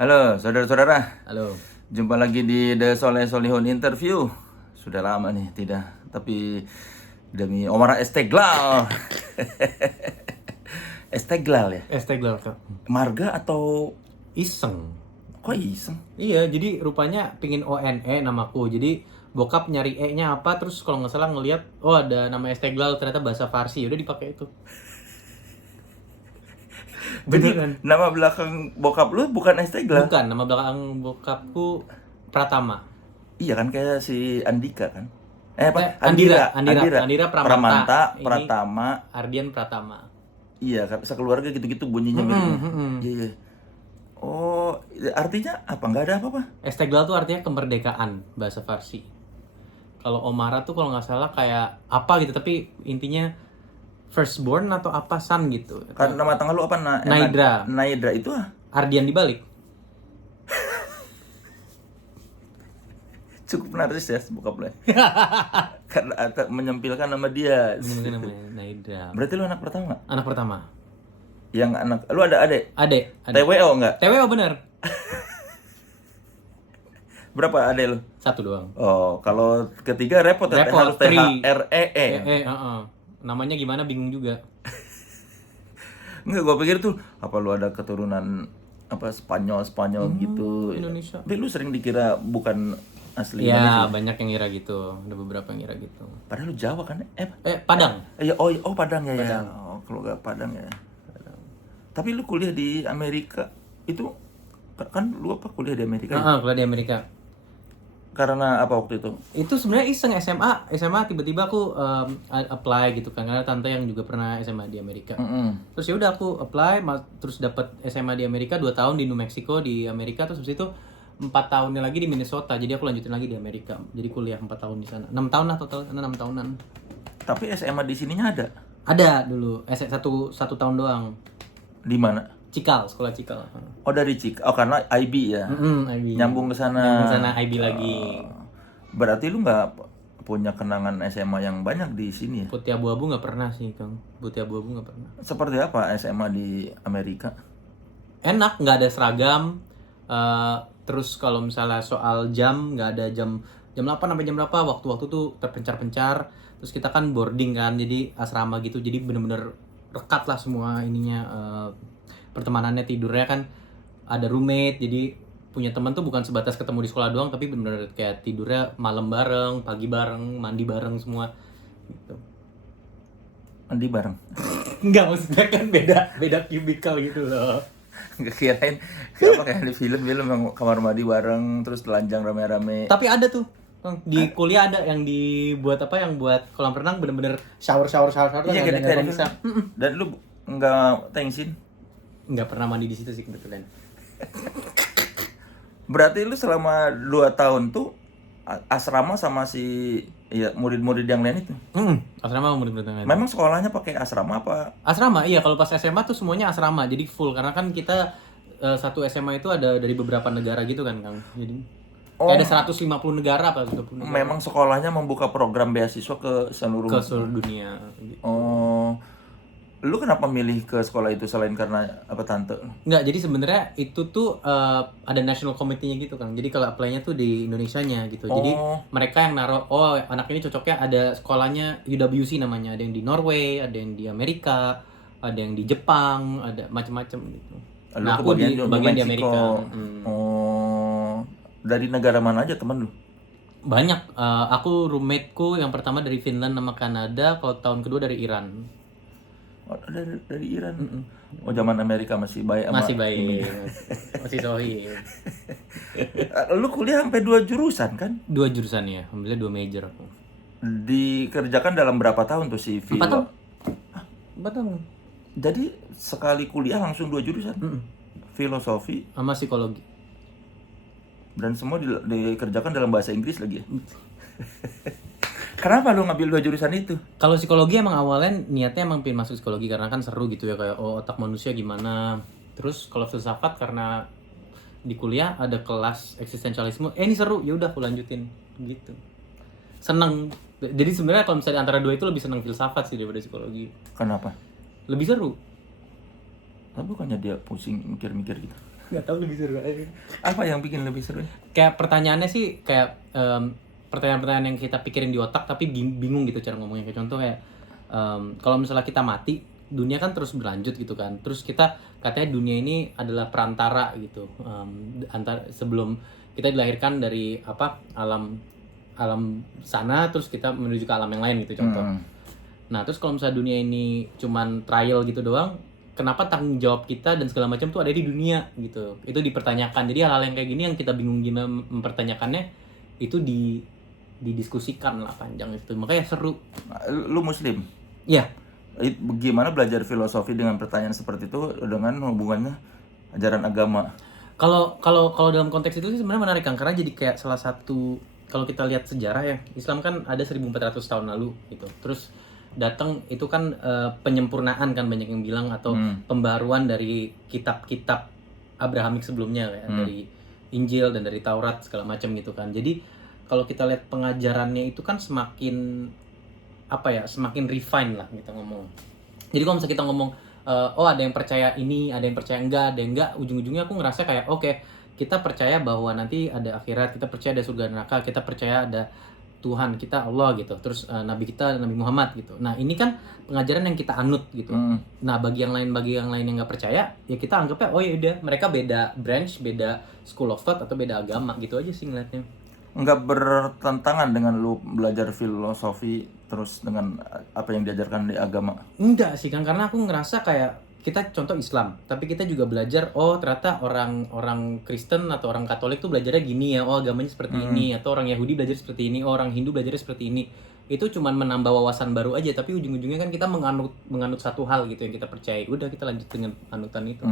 Halo saudara-saudara, Halo. jumpa lagi di The Soleh Solihun Interview. Sudah lama nih tidak, tapi demi Omar Esteglal. Esteglal ya? Esteglar Kak. Marga atau Iseng. kok iseng? Iya, jadi rupanya pingin ONE namaku. Jadi bokap nyari E-nya apa, terus kalau nggak salah ngelihat, oh ada nama Esteghlal, ternyata bahasa Farsi. Udah dipakai itu. Jadi Beneran. nama belakang bokap lu bukan Esteglal? Bukan, nama belakang bokapku Pratama. Iya kan kayak si Andika kan? Andira Pramanta. Pramanta, Ini Pratama. Ardian Pratama. Iya kan, sekeluarga gitu-gitu bunyinya mirip. mm. Iya, iya. Oh, artinya apa? Nggak ada apa-apa? Esteghlal tuh artinya kemerdekaan bahasa Farsi. Kalau Omara tuh kalau nggak salah kayak apa gitu, tapi intinya firstborn atau apa san gitu. Kan nama tanggal lu apa? Naidra. Naidra itu Ardian dibalik. cukup narsis ya bokap lu. Karena menyempilkan nama dia. Mungkin namanya Naidra. Berarti lu anak pertama? Anak pertama. Yang lu ada adik? Adek. TWO enggak? TWO bener. Berapa adik lu? Satu doang. Oh, kalau ketiga repot ya, harus Tri. THREE. Namanya gimana bingung juga. Enggak, gua pikir tuh apa lu ada keturunan apa Spanyol gitu. Indonesia. Tapi lu sering dikira bukan asli Ya, Indonesia. banyak yang ngira gitu. Ada beberapa yang ngira gitu. Padahal lu Jawa kan? Padang. Oh Padang ya. Padang. Oh, keluarga Padang ya. Tapi lu kuliah di Amerika itu kan lu apa kuliah di Amerika? Ya? Kuliah di Amerika. Karena apa waktu itu? Itu sebenarnya iseng SMA tiba-tiba aku apply gitu kan, karena tante yang juga pernah SMA di Amerika. Terus ya udah aku apply, terus dapat SMA di Amerika 2 tahun di New Mexico di Amerika, terus habis itu 4 tahunnya lagi di Minnesota. Jadi aku lanjutin lagi di Amerika. Jadi kuliah 4 tahun di sana. 6 tahun lah total, 6 tahunan. Tapi SMA di sininya ada? Ada dulu, satu tahun doang. Di mana? Cikal, sekolah Cikal. Oh dari Oh karena IB ya. IB. Nyambung ke sana. Nyambung ke sana IB lagi. Berarti lu nggak punya kenangan SMA yang banyak di sini ya? Putih abu-abu nggak pernah sih, Kang. Putih abu-abu nggak pernah. Seperti apa SMA di Amerika? Enak, nggak ada seragam. Terus kalau misalnya soal jam, nggak ada jam 8 sampai jam berapa, waktu-waktu tuh terpencar-pencar. Terus kita kan boarding kan, jadi asrama gitu, jadi bener-bener rekat lah semua ininya, pertemanannya, tidurnya kan ada roommate, jadi punya teman tuh bukan sebatas ketemu di sekolah doang, tapi bener-bener kayak tidurnya malam bareng, pagi bareng, mandi bareng semua gitu. Mandi bareng? Enggak, maksudnya kan beda cubicle gitu loh. Nggak kirain kayak di film-film yang kamar mandi bareng terus telanjang rame-rame. Tapi ada tuh di kuliah ada yang dibuat apa, yang buat kolam renang bener-bener shower Iya kayak bisa. Dan lu nggak thanksin? Nggak pernah mandi di situ sih kebetulan. Berarti lu selama 2 tahun tuh asrama sama si murid-murid yang lain itu? Asrama murid-murid. Memang sekolahnya pakai asrama apa? Asrama, iya, kalau pas SMA tuh semuanya asrama, jadi full, karena kan kita satu SMA itu ada dari beberapa negara gitu kan, Kang. Jadi kayak ada 150 negara apa 120 negara. Memang sekolahnya membuka program beasiswa ke seluruh dunia gitu. Oh. Lu kenapa milih ke sekolah itu selain karena apa tante? Enggak, jadi sebenarnya itu tuh ada national committee-nya gitu kan. Jadi kalau apply-nya tuh di Indonesianya gitu. Jadi mereka yang naruh, oh anak ini cocoknya ada sekolahnya UWC namanya, ada yang di Norway, ada yang di Amerika, ada yang di Jepang, ada macam-macam gitu. Nah, aku di bagian di Amerika. Oh. Dari negara mana aja teman lu? Banyak. Aku roommate-ku yang pertama dari Finland sama Kanada, kalau tahun kedua dari Iran. Oh, dari Iran. Oh, zaman Amerika masih baik Masih baik. Masih sohib. Lu kuliah sampai 2 jurusan kan? 2 jurusan ya, alhamdulillah 2 major aku. Dikerjakan dalam berapa tahun tuh si Vilo? 4 tahun. 4 tahun. Jadi sekali kuliah langsung 2 jurusan? Filosofi Sama psikologi. Dan semua dikerjakan dalam bahasa Inggris lagi ya? Kenapa lu ngambil 2 jurusan itu? Kalau psikologi emang awalnya niatnya emang pengen masuk psikologi karena kan seru gitu ya, kayak otak manusia gimana. Terus kalau filsafat karena di kuliah ada kelas eksistensialisme, ini seru, ya udah aku lanjutin gitu. Seneng. Jadi sebenarnya kalau misalnya antara dua itu lebih seneng filsafat sih daripada psikologi. Kenapa? Lebih seru. Tapi bukannya dia pusing mikir-mikir gitu? Nggak tahu lebih seru aja. Apa yang bikin lebih seru? Kayak pertanyaannya sih kayak pertanyaan-pertanyaan yang kita pikirin di otak tapi bingung gitu cara ngomongnya. Kayak contoh kayak kalau misalnya kita mati, dunia kan terus berlanjut gitu kan. Terus kita katanya dunia ini adalah perantara gitu. Antar sebelum kita dilahirkan dari alam sana terus kita menuju ke alam yang lain gitu contoh. Nah, terus kalau misalnya dunia ini cuman trial gitu doang, kenapa tanggung jawab kita dan segala macam tuh ada di dunia gitu. Itu dipertanyakan. Jadi hal-hal yang kayak gini yang kita bingung gimana mempertanyakannya itu didiskusikan lah panjang itu. Makanya seru. Lu muslim? Iya. Gimana belajar filosofi dengan pertanyaan seperti itu dengan hubungannya ajaran agama? Kalau dalam konteks itu sih sebenarnya menarik kan karena jadi kayak salah satu kalau kita lihat sejarah ya, Islam kan ada 1400 tahun lalu gitu. Terus datang itu kan penyempurnaan kan banyak yang bilang atau pembaruan dari kitab-kitab Abrahamik sebelumnya ya, dari Injil dan dari Taurat segala macam gitu kan. Jadi kalau kita lihat pengajarannya itu kan semakin semakin refine lah kita ngomong. Jadi kalau misalnya kita ngomong ada yang percaya ini, ada yang percaya enggak, ada yang enggak, ujung-ujungnya aku ngerasa kayak oke, kita percaya bahwa nanti ada akhirat, kita percaya ada surga neraka, kita percaya ada Tuhan kita Allah gitu, terus Nabi kita Nabi Muhammad gitu. Nah ini kan pengajaran yang kita anut gitu. Nah bagi yang lain yang nggak percaya, ya kita anggapnya oh ya udah mereka beda branch, beda school of thought atau beda agama gitu aja sih ngeliatnya. Nggak bertentangan dengan lu belajar filosofi terus dengan apa yang diajarkan di agama? Enggak sih kan, karena aku ngerasa kayak kita contoh Islam, tapi kita juga belajar oh ternyata orang Kristen atau orang Katolik tuh belajarnya gini ya, oh agamanya seperti ini, atau orang Yahudi belajar seperti ini, oh orang Hindu belajarnya seperti ini. Itu cuman menambah wawasan baru aja, tapi ujung-ujungnya kan kita menganut satu hal gitu yang kita percaya. Udah kita lanjut dengan anutan itu.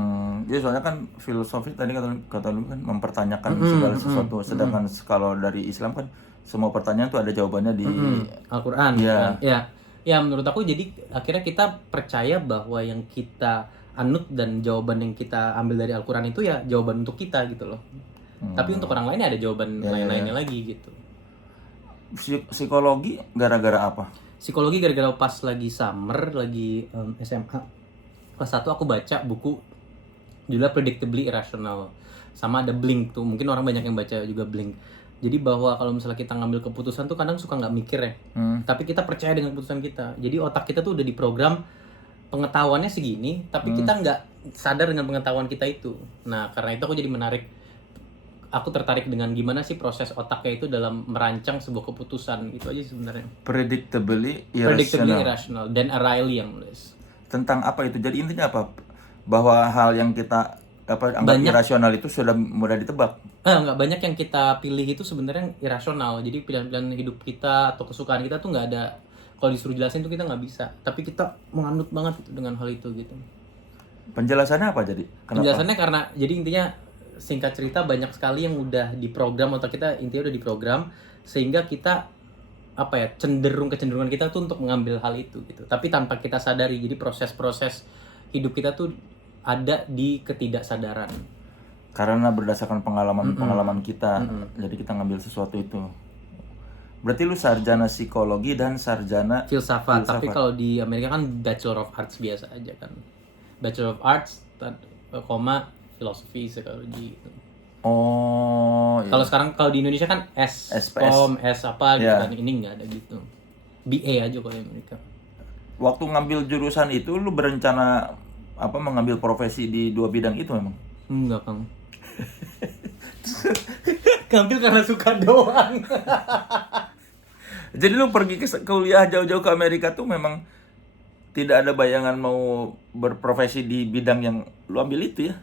Ya soalnya kan filosofi tadi kata lu kan mempertanyakan segala sesuatu, sedangkan kalau dari Islam kan semua pertanyaan tuh ada jawabannya di Al-Qur'an. Iya. Kan? Ya menurut aku jadi akhirnya kita percaya bahwa yang kita anut dan jawaban yang kita ambil dari Al-Qur'an itu ya jawaban untuk kita gitu loh. Tapi untuk orang lain ada jawaban lain-lainnya lagi gitu. Psikologi gara-gara apa? Psikologi gara-gara pas lagi summer, lagi SMA kelas 1 aku baca buku judulnya Predictably Irrational. Sama ada Blink tuh, mungkin orang banyak yang baca juga Blink. Jadi bahwa kalau misalnya kita ngambil keputusan tuh kadang suka nggak mikir ya. Tapi kita percaya dengan keputusan kita. Jadi otak kita tuh udah diprogram pengetahuannya segini, tapi kita nggak sadar dengan pengetahuan kita itu. Nah karena itu aku jadi aku tertarik dengan gimana sih proses otaknya itu dalam merancang sebuah keputusan. Itu aja sebenarnya. Predictably Irrational. Dan Riley yang nulis. Tentang apa itu? Jadi intinya apa? Bahwa hal yang kita anggap irasional itu sudah mudah ditebak. Nggak banyak yang kita pilih itu sebenarnya irasional. Jadi pilihan-pilihan hidup kita atau kesukaan kita tuh nggak ada. Kalau disuruh jelasin tuh kita nggak bisa. Tapi kita menganut banget gitu dengan hal itu gitu. Penjelasannya apa jadi? Kenapa? Penjelasannya karena jadi intinya singkat cerita banyak sekali yang udah diprogram otak kita intinya udah diprogram sehingga kita kecenderungan kita tuh untuk mengambil hal itu gitu. Tapi tanpa kita sadari. Jadi proses-proses hidup kita tuh ada di ketidaksadaran. Karena berdasarkan pengalaman kita, jadi kita ngambil sesuatu itu. Berarti lu sarjana psikologi dan sarjana filsafat. Tapi kalau di Amerika kan Bachelor of Arts biasa aja kan. Bachelor of Arts, filosofi, psikologi. Gitu. Oh. Iya. Kalau sekarang kalau di Indonesia kan S.Pom, S apa gitu kan. Ini nggak ada gitu. BA aja kalau di Amerika. Waktu ngambil jurusan itu lu berencana mengambil profesi di dua bidang itu memang? Enggak, Kang. Ngambil karena suka doang. Jadi lu pergi ke kuliah jauh-jauh ke Amerika tuh memang tidak ada bayangan mau berprofesi di bidang yang lu ambil itu ya?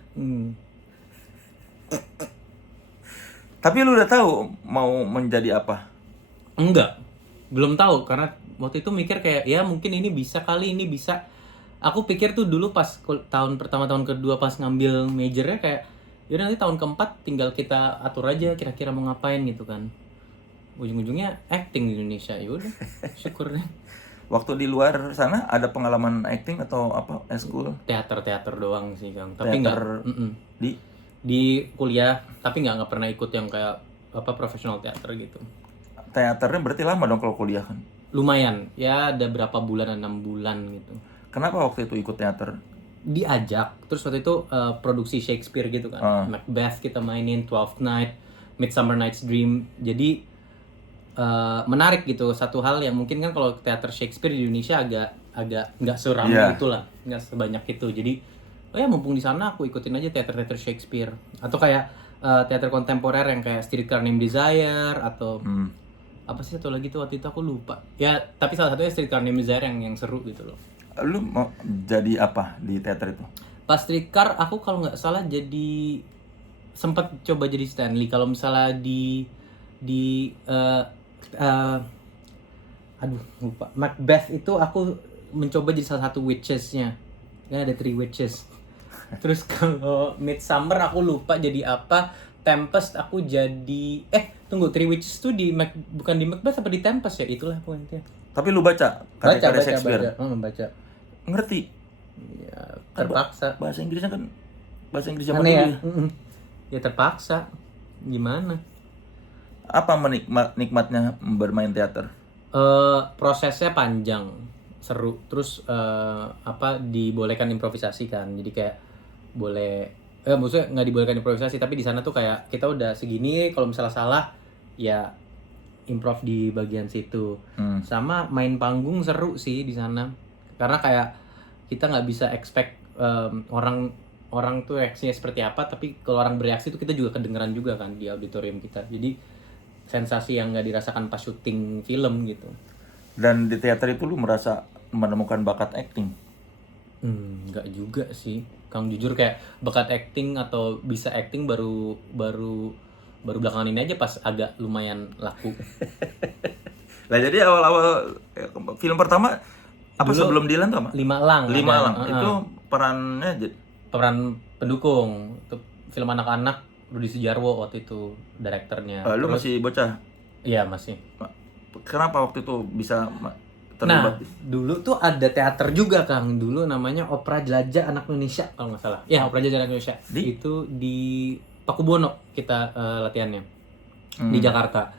Tapi lu udah tahu mau menjadi apa? Enggak. Belum tahu karena waktu itu mikir kayak ya mungkin ini bisa kali, ini bisa. Aku pikir tuh dulu pas tahun pertama tahun kedua pas ngambil majornya kayak yaudah nanti tahun keempat tinggal kita atur aja kira-kira mau ngapain gitu kan. Ujung-ujungnya acting di Indonesia, yaudah syukur deh. Waktu di luar sana ada pengalaman acting atau apa school? Teater doang sih Kang. Tapi nggak di kuliah tapi nggak pernah ikut yang kayak profesional teater gitu. Teaternya berarti lama dong kalau kuliah kan? Lumayan ya ada berapa bulan 6 bulan gitu. Kenapa waktu itu ikut teater? diajak. Terus waktu itu produksi Shakespeare gitu kan. Macbeth kita mainin, Twelfth Night, Midsummer Night's Dream. Jadi menarik gitu. Satu hal yang mungkin kan kalau teater Shakespeare di Indonesia agak nggak seramai itulah, nggak sebanyak itu. Jadi oh ya mumpung di sana aku ikutin aja teater Shakespeare. Atau kayak teater kontemporer yang kayak Streetcar Named Desire atau apa sih satu lagi tuh waktu itu aku lupa. Ya tapi salah satunya Streetcar Named Desire yang seru gitu loh. Lu mau jadi apa di teater itu? Pas Streetcar aku kalau nggak salah jadi sempat coba jadi Stanley. Kalau misalnya aduh lupa. Macbeth itu aku mencoba jadi salah satu witches-nya. Kan ada 3 witches. Terus kalau Midsummer aku lupa jadi apa. Tempest aku jadi tunggu, 3 witches tuh bukan di Macbeth apa di Tempest ya? Itulah poinnya. Tapi lu baca karya Shakespeare? Baca. Ngerti? Ya, terpaksa. Bahasa Inggrisnya kan bahasa Inggris zaman Aneh dulu. ya? Ya terpaksa. Gimana? Apa nikmatnya bermain teater? Prosesnya panjang, seru. Terus dibolehkan improvisasi kan. Jadi kayak boleh maksudnya nggak dibolehkan improvisasi, tapi di sana tuh kayak kita udah segini, kalau misalnya salah ya improv di bagian situ. Sama main panggung seru sih di sana. Karena kayak kita nggak bisa expect orang tuh reaksinya seperti apa, tapi kalau orang bereaksi tuh kita juga kedengeran juga kan di auditorium kita. Jadi sensasi yang nggak dirasakan pas syuting film gitu. Dan di teater itu lu merasa menemukan bakat acting? Nggak juga sih, Kang, jujur kayak bakat acting atau bisa acting baru belakangan ini aja pas agak lumayan laku. Lah jadi awal-awal film pertama apa dulu, sebelum Dilan tuh apa? Lima Elang. Itu perannya peran pendukung. Itu film anak-anak, Rudi Sujarwo waktu itu direkturnya. Lu masih bocah? Iya masih. Kenapa waktu itu bisa terlibat? Nah, dulu tuh ada teater juga, Kang. Dulu namanya Opera Jelajah Anak Indonesia kalau nggak salah. Ya, Opera Jelajah Anak Indonesia. Itu di Pakubono kita latihannya. Di Jakarta.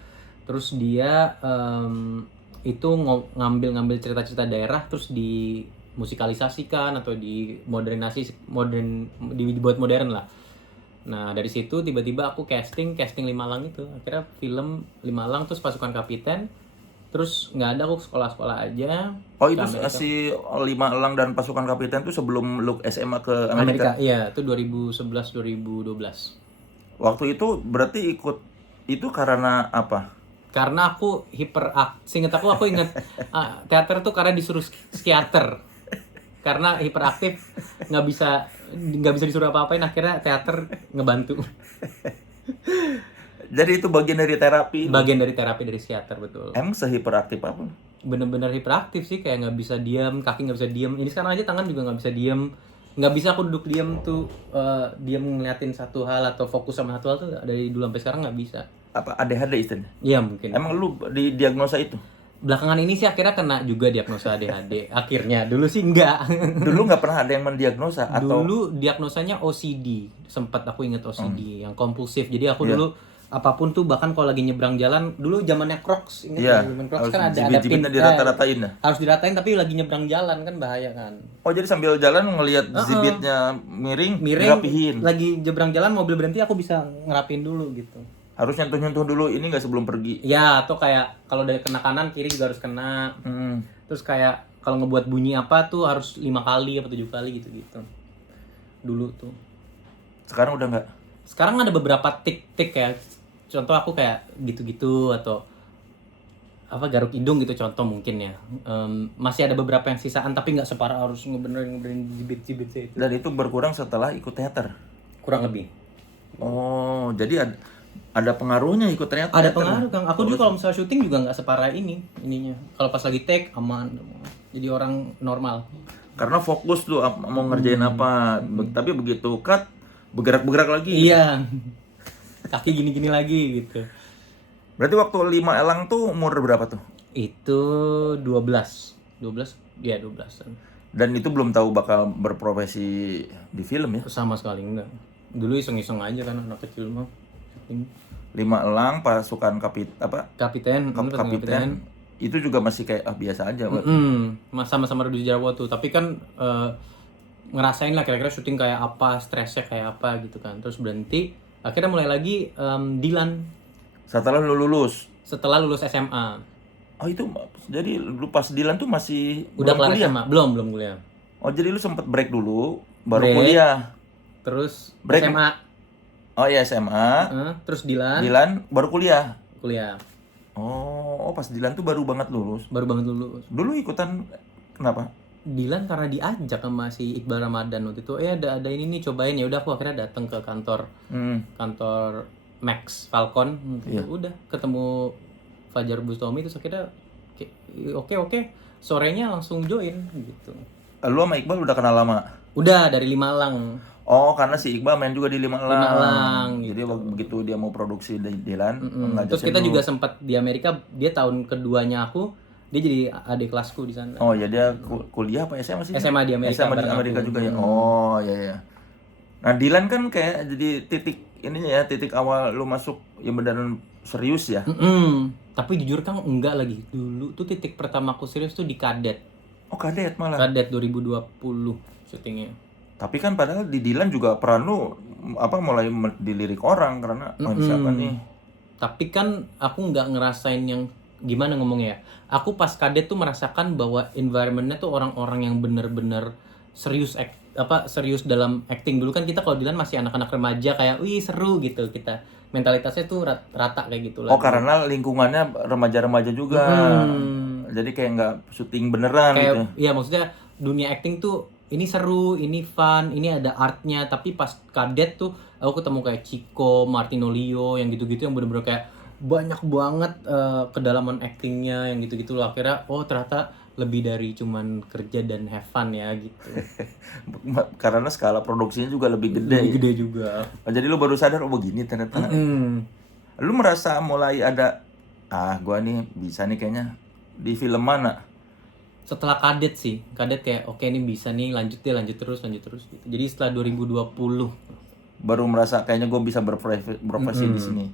Terus dia itu ngambil cerita-cerita daerah terus dimusikalisasikan atau dibuat modern lah. Nah dari situ tiba-tiba aku casting Lima Elang itu. Akhirnya film Lima Elang terus Pasukan Kapiten. Terus nggak ada, aku sekolah-sekolah aja. Oh itu si Lima Elang dan Pasukan Kapiten itu sebelum lu SMA ke Amerika? Iya, itu 2011-2012. Waktu itu berarti ikut itu karena apa? Karena aku seinget aku inget teater tuh karena disuruh psikiater. Karena hiperaktif nggak bisa disuruh apa-apain, akhirnya teater ngebantu. Jadi itu bagian dari terapi? Bagian dari terapi dari psikiater, betul. Emang sehiperaktif apa? Bener-bener hiperaktif sih, kayak nggak bisa diam, kaki nggak bisa diam. Ini sekarang aja tangan juga nggak bisa diam. Nggak bisa aku duduk diam tuh, diam ngeliatin satu hal atau fokus sama satu hal tuh dari dulu sampai sekarang nggak bisa. Apa ADHD istilahnya? Iya mungkin. Emang lu didiagnosa itu? Belakangan ini sih akhirnya kena juga diagnosa ADHD. Akhirnya, dulu sih enggak. Dulu nggak pernah ada yang mendiagnosa atau? Dulu diagnosanya OCD. Sempat aku inget OCD yang kompulsif. Jadi aku dulu apapun tuh, bahkan kalau lagi nyebrang jalan, dulu zamannya Crocs, ingat zaman Crocs kan ada pin dirata-ratain ya? Harus diratain, tapi lagi nyebrang jalan kan bahaya kan. Oh jadi sambil jalan ngelihat zibitnya miring ngerapihin. Lagi nyebrang jalan mobil berhenti, aku bisa ngerapin dulu gitu. Harus nyentuh dulu ini nggak sebelum pergi? Ya, atau kayak kalau dari kena kanan, kiri juga harus kena. Terus kayak kalau ngebuat bunyi apa tuh harus 5 kali atau 7 kali gitu-gitu. Dulu tuh. Sekarang udah nggak? Sekarang ada beberapa tik-tik ya. Contoh aku kayak gitu-gitu atau apa garuk hidung gitu contoh mungkin ya. Masih ada beberapa yang sisaan tapi nggak separah harus ngebenerin jibit-jibit itu. Dan itu berkurang setelah ikut teater? Kurang lebih. Oh, jadi ada pengaruhnya ikut teater? Ada pengaruh, Kang. Aku juga kalau misalnya syuting juga nggak separah ininya. Kalau pas lagi take aman. Jadi orang normal. Karena fokus tuh mau ngerjain apa. Tapi begitu cut bergerak lagi. Iya. Kaki gini-gini lagi gitu. Berarti waktu Lima Elang tuh umur berapa tuh? Itu 12. Ya 12-an. Dan itu belum tahu bakal berprofesi di film ya? Sama sekali enggak. Dulu iseng-iseng aja kan anak kecil mah. Lima Elang, Pasukan Kapiten. Kapiten. Itu juga masih kayak biasa aja. Sama-sama Rudi Jarwo tuh. Tapi kan ngerasain lah kira-kira syuting kayak apa, stresnya kayak apa gitu kan. Terus berhenti, akhirnya mulai lagi Dilan Setelah lu lulus. setelah lulus SMA. Oh itu, jadi lu pas Dilan tuh masih Udah belum kelar kuliah? SMA, belum kuliah. Oh jadi lu sempet break dulu, baru Break. kuliah. Terus Break. SMA, Oh iya SMA, terus Dilan, Dilan baru kuliah. kuliah. Oh pas Dilan tuh baru banget lulus. Baru banget lulus. Dulu ikutan kenapa? Dilan karena diajak sama si Iqbal Ramadan waktu itu, ada ini nih cobain, ya udah aku akhirnya datang ke kantor Max Falcon. Udah ketemu Fajar Bustomi, terus akhirnya oke sorenya langsung join gitu. Lu sama Iqbal udah kenal lama? Udah dari Limalang. Oh karena si Iqbal main juga di Limalang. Gitu. Jadi begitu dia mau produksi di Dilan, Terus kita juga sempat di Amerika, dia tahun keduanya aku, dia jadi adik kelasku di sana. Oh ya dia kuliah apa SMA sih? SMA di Amerika. SMA di Amerika juga ya. Oh ya. Nah Dilan kan kayak jadi titik ininya ya, titik awal lu masuk yang beneran serius ya. Tapi jujur kan enggak lagi. Dulu tuh titik pertama aku serius tuh di Kadet. Oh Kadet malah. Kadet 2020 syutingnya. Tapi kan padahal di Dilan juga peran lu mulai dilirik orang karena siapa nih? Tapi kan aku nggak ngerasain yang gimana ngomongnya ya. Aku pas Kadet tuh merasakan bahwa environmentnya tuh orang-orang yang bener-bener serius serius dalam acting. Dulu kan kita kalau Dilan masih anak-anak remaja kayak wih seru gitu, kita mentalitasnya tuh rata kayak gitu lah. Oh karena lingkungannya remaja-remaja juga. Jadi kayak nggak syuting beneran kayak, gitu. Iya maksudnya dunia acting tuh ini seru, ini fun, ini ada artnya. Tapi pas Kadet tuh aku ketemu kayak Chico, Martino Leo yang gitu-gitu yang bener-bener kayak banyak banget kedalaman actingnya yang gitu-gitu loh. Akhirnya ternyata lebih dari cuman kerja dan have fun ya gitu. Karena skala produksinya juga lebih gede. Lebih gede juga. Jadi lu baru sadar begini ternyata. Lu merasa mulai ada gua nih bisa nih kayaknya di film mana? Setelah Kadet sih. Kadet kayak oke ini bisa nih, lanjut terus gitu. Jadi setelah 2020 baru merasa kayaknya gue bisa berprofesi di sini.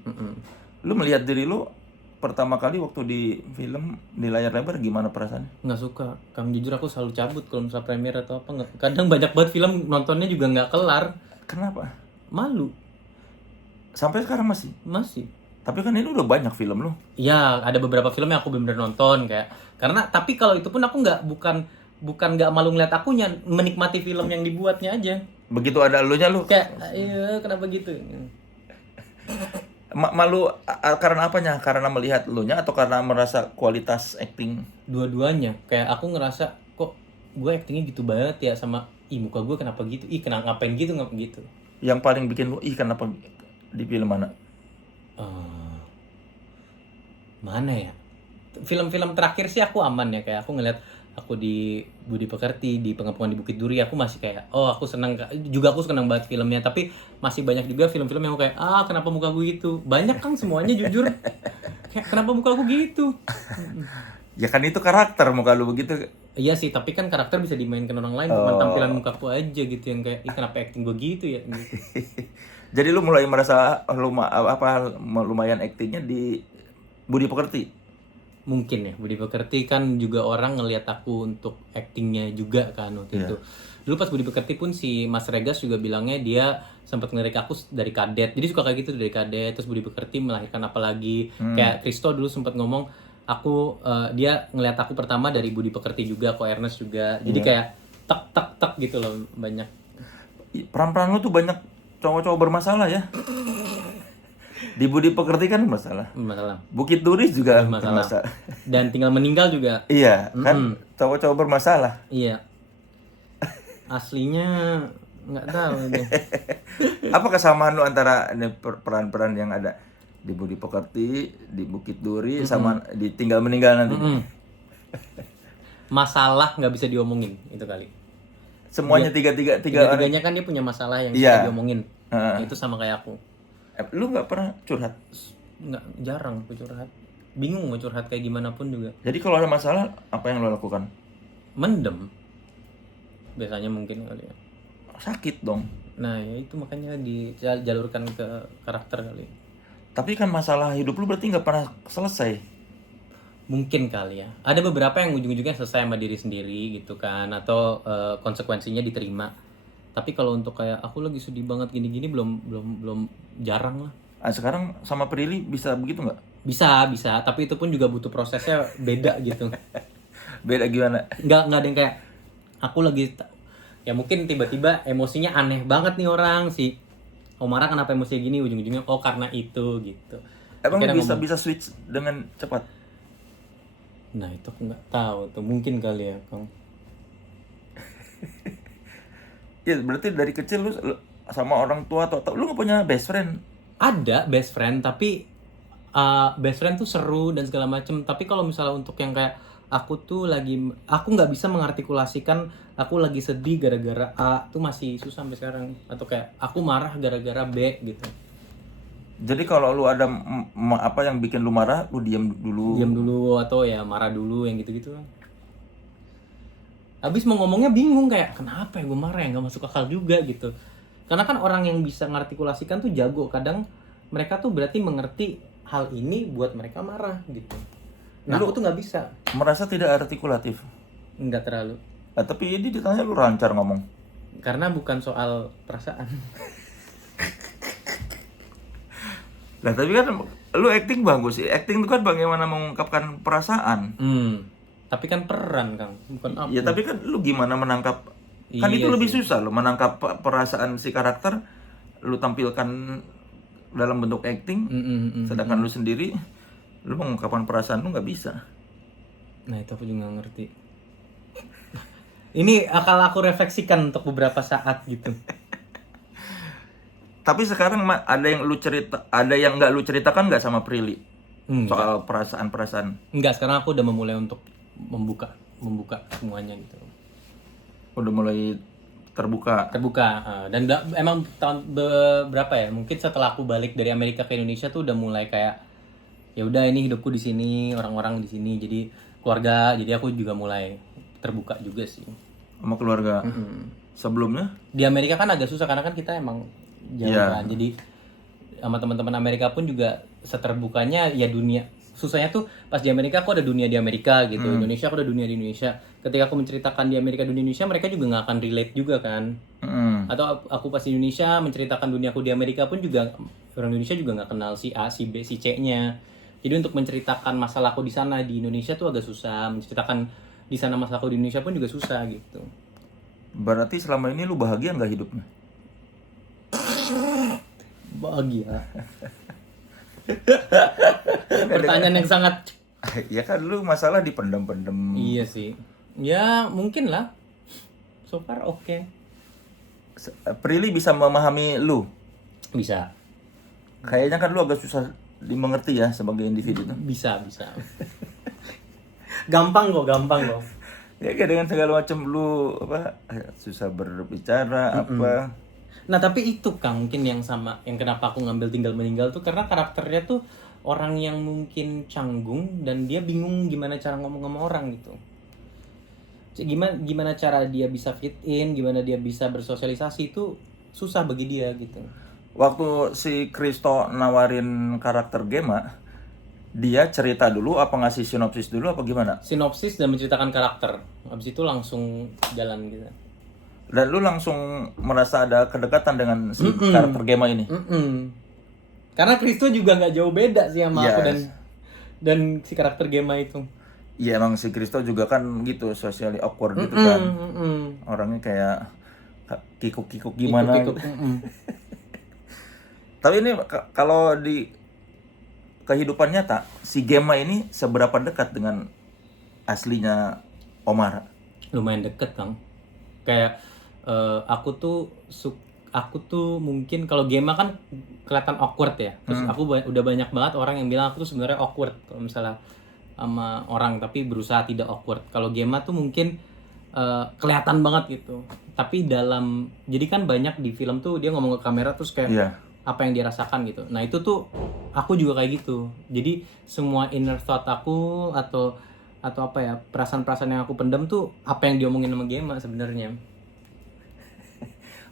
Lu melihat diri lu pertama kali waktu di film di layar lebar gimana perasaannya? Nggak suka. Kang jujur aku selalu cabut kalau misalnya premier atau apa. Kadang banyak banget film nontonnya juga nggak kelar. Kenapa? Malu. Sampai sekarang masih? Masih. Tapi kan ini udah banyak film lu. Iya, ada beberapa film yang aku bener-bener nonton kayak. Karena tapi kalau itu pun aku bukan nggak malu ngeliat akunya, menikmati film yang dibuatnya aja. Begitu ada elunya lu kayak kenapa gitu? Malu karena apanya? Karena melihat elunya atau karena merasa kualitas acting? Dua-duanya. Kayak aku ngerasa kok gue actingnya gitu banget ya, sama muka gue kenapa gitu? Kenapa ngapain gitu? Yang paling bikin lu kenapa di film mana? Mana ya? Film-film terakhir sih aku aman ya, kayak aku ngeliat aku di Budi Pekerti, di Pengepungan di Bukit Duri, aku masih kayak aku senang juga, aku senang banget filmnya. Tapi masih banyak juga film-film yang aku kayak kenapa muka gue gitu. Banyak kan semuanya jujur kayak kenapa muka aku gitu. Ya kan itu karakter muka lu begitu. Iya sih, tapi kan karakter bisa dimainkan orang lain, bukan tampilan mukaku aja gitu yang kayak kenapa acting gue gitu ya gitu. Jadi lu mulai merasa lumayan actingnya di Budi Pekerti. Mungkin ya, Budi Pekerti kan juga orang ngelihat aku untuk actingnya juga kan waktu itu. Dulu pas Budi Pekerti pun si Mas Regas juga bilangnya dia sempat ngelirik aku dari Kadet. Jadi suka kayak gitu dari Kadet, terus Budi Pekerti melahirkan apa lagi. Kayak Kristo dulu sempat ngomong dia ngelihat aku pertama dari Budi Pekerti juga, kok Ernest juga. Jadi kayak tek gitu loh, banyak. Peran-peran lu tuh banyak cowok-cowok bermasalah ya. Di Budi Pekerti kan masalah. Bukit Duri juga masalah. Dan Tinggal Meninggal juga. Iya, kan cowok-cowok bermasalah. Iya. Aslinya nggak tahu deh. Apa kesamaan lu antara peran-peran yang ada di Budi Pekerti, di Bukit Duri, sama di Tinggal Meninggal nanti? Masalah nggak bisa diomongin itu kali. Semuanya tiga-tiganya kan dia punya masalah yang bisa diomongin. Itu sama kayak aku. Lu nggak pernah curhat? Nggak, jarang aku curhat. Bingung mau curhat kayak gimana pun juga. Jadi kalau ada masalah, apa yang lo lakukan? Mendem. Biasanya mungkin kali ya. Sakit dong. Nah ya itu makanya dijalurkan ke karakter kali. Tapi kan masalah hidup lu berarti nggak pernah selesai. Mungkin kali ya. Ada beberapa yang ujung-ujungnya selesai sama diri sendiri gitu kan. Atau konsekuensinya diterima. Tapi kalau untuk kayak aku lagi sedih banget gini-gini belum jarang lah. Sekarang sama Prilly bisa begitu nggak? Bisa, tapi itu pun juga butuh prosesnya beda gitu. Beda gimana? Nggak ada yang kayak aku lagi ya mungkin tiba-tiba emosinya aneh banget nih orang si Omara kenapa emosinya gini ujung-ujungnya karena itu gitu. Emang Akhirnya bisa switch dengan cepat? Nah itu aku nggak tahu tuh, mungkin kali ya Kang. Ya berarti dari kecil lu sama orang tua atau lu nggak punya best friend? Ada best friend tapi best friend tuh seru dan segala macem. Tapi kalau misalnya untuk yang kayak aku nggak bisa mengartikulasikan aku lagi sedih gara-gara A tuh masih susah sampai sekarang. Atau kayak aku marah gara-gara B gitu. Jadi kalau lu ada apa yang bikin lu marah, lu diam dulu atau ya marah dulu yang gitu-gitu. Habis mau ngomongnya bingung kayak kenapa ya gue marah ya, nggak masuk akal juga gitu. Karena kan orang yang bisa mengartikulasikan tuh jago. Kadang mereka tuh berarti mengerti hal ini buat mereka marah gitu. Nah aku tuh nggak bisa. Merasa tidak artikulatif? Nggak terlalu. Tapi ini ditanya lu lancar ngomong. Karena bukan soal perasaan. Nah tapi kan lu acting bagus sih. Acting itu kan bagaimana mengungkapkan perasaan. Tapi kan peran Kang, bukan apa. Ya tapi kan lu gimana menangkap. Kan Iya itu lebih sih. susah lo menangkap perasaan si karakter. Lu tampilkan dalam bentuk acting. Sedangkan lu sendiri, lu mengungkapkan perasaan lu nggak bisa. Nah itu aku juga nggak ngerti. Ini akal aku refleksikan untuk beberapa saat gitu. Tapi sekarang ada yang lu cerita, ada yang nggak lu ceritakan nggak sama Prilly soal perasaan-perasaan? Enggak, sekarang aku udah memulai untuk membuka semuanya gitu. Udah mulai terbuka. Dan emang tahun berapa ya? Mungkin setelah aku balik dari Amerika ke Indonesia tuh udah mulai kayak ya udah ini hidupku di sini, orang-orang di sini, jadi keluarga, jadi aku juga mulai terbuka juga sih Sama keluarga. Sebelumnya di Amerika kan agak susah karena kan kita emang jauh kan, jadi sama teman-teman Amerika pun juga seterbukanya ya dunia. Susahnya tuh pas di Amerika aku ada dunia di Amerika gitu, Indonesia aku ada dunia di Indonesia. Ketika aku menceritakan di Amerika dunia Indonesia, mereka juga nggak akan relate juga kan. Atau aku pas di Indonesia menceritakan duniaku di Amerika pun juga orang Indonesia juga nggak kenal si A, si B, si C-nya. Jadi untuk menceritakan masalahku di sana di Indonesia tuh agak susah, menceritakan di sana masalahku di Indonesia pun juga susah gitu. berarti selama ini lu bahagia nggak hidupnya? Bahagia. Pertanyaan yang sangat Ya kan lu masalah dipendam-pendam. iya sih. Ya mungkin lah. So far oke. Prilly bisa memahami lu. Bisa. Kayaknya kan lu agak susah dimengerti ya sebagai individu tuh. Bisa. gampang kok. Ya kayak dengan segala macam lu susah berbicara apa. Nah tapi itu Kang mungkin yang sama yang kenapa aku ngambil Tinggal Meninggal tuh karena karakternya tuh orang yang mungkin canggung dan dia bingung gimana cara ngomong sama orang gitu. Gimana cara dia bisa fit in, gimana dia bisa bersosialisasi itu susah bagi dia gitu. Waktu si Kristo nawarin karakter Gema, dia cerita dulu apa ngasih sinopsis dulu apa gimana? Sinopsis dan menceritakan karakter. Habis itu langsung jalan gitu. Dan lu langsung merasa ada kedekatan dengan si karakter Gema ini? Karena Kristo juga nggak jauh beda sih sama aku dan si karakter Gema itu. Iya emang si Kristo juga kan gitu, socially awkward gitu kan. Orangnya kayak kikuk-kikuk gimana. Tapi ini kalau di kehidupan nyata, si Gema ini seberapa dekat dengan aslinya Omara? Lumayan deket Kang. Kayak aku tuh mungkin kalau Gema kan kelihatan awkward ya. Terus aku udah banyak banget orang yang bilang aku tuh sebenarnya awkward kalau misalnya sama orang tapi berusaha tidak awkward. Kalau Gema tuh mungkin kelihatan banget gitu. Tapi jadi kan banyak di film tuh dia ngomong ke kamera terus kayak apa yang dia rasakan gitu. Nah itu tuh aku juga kayak gitu. Jadi semua inner thought aku atau apa ya perasaan-perasaan yang aku pendam tuh apa yang diomongin sama Gema sebenarnya.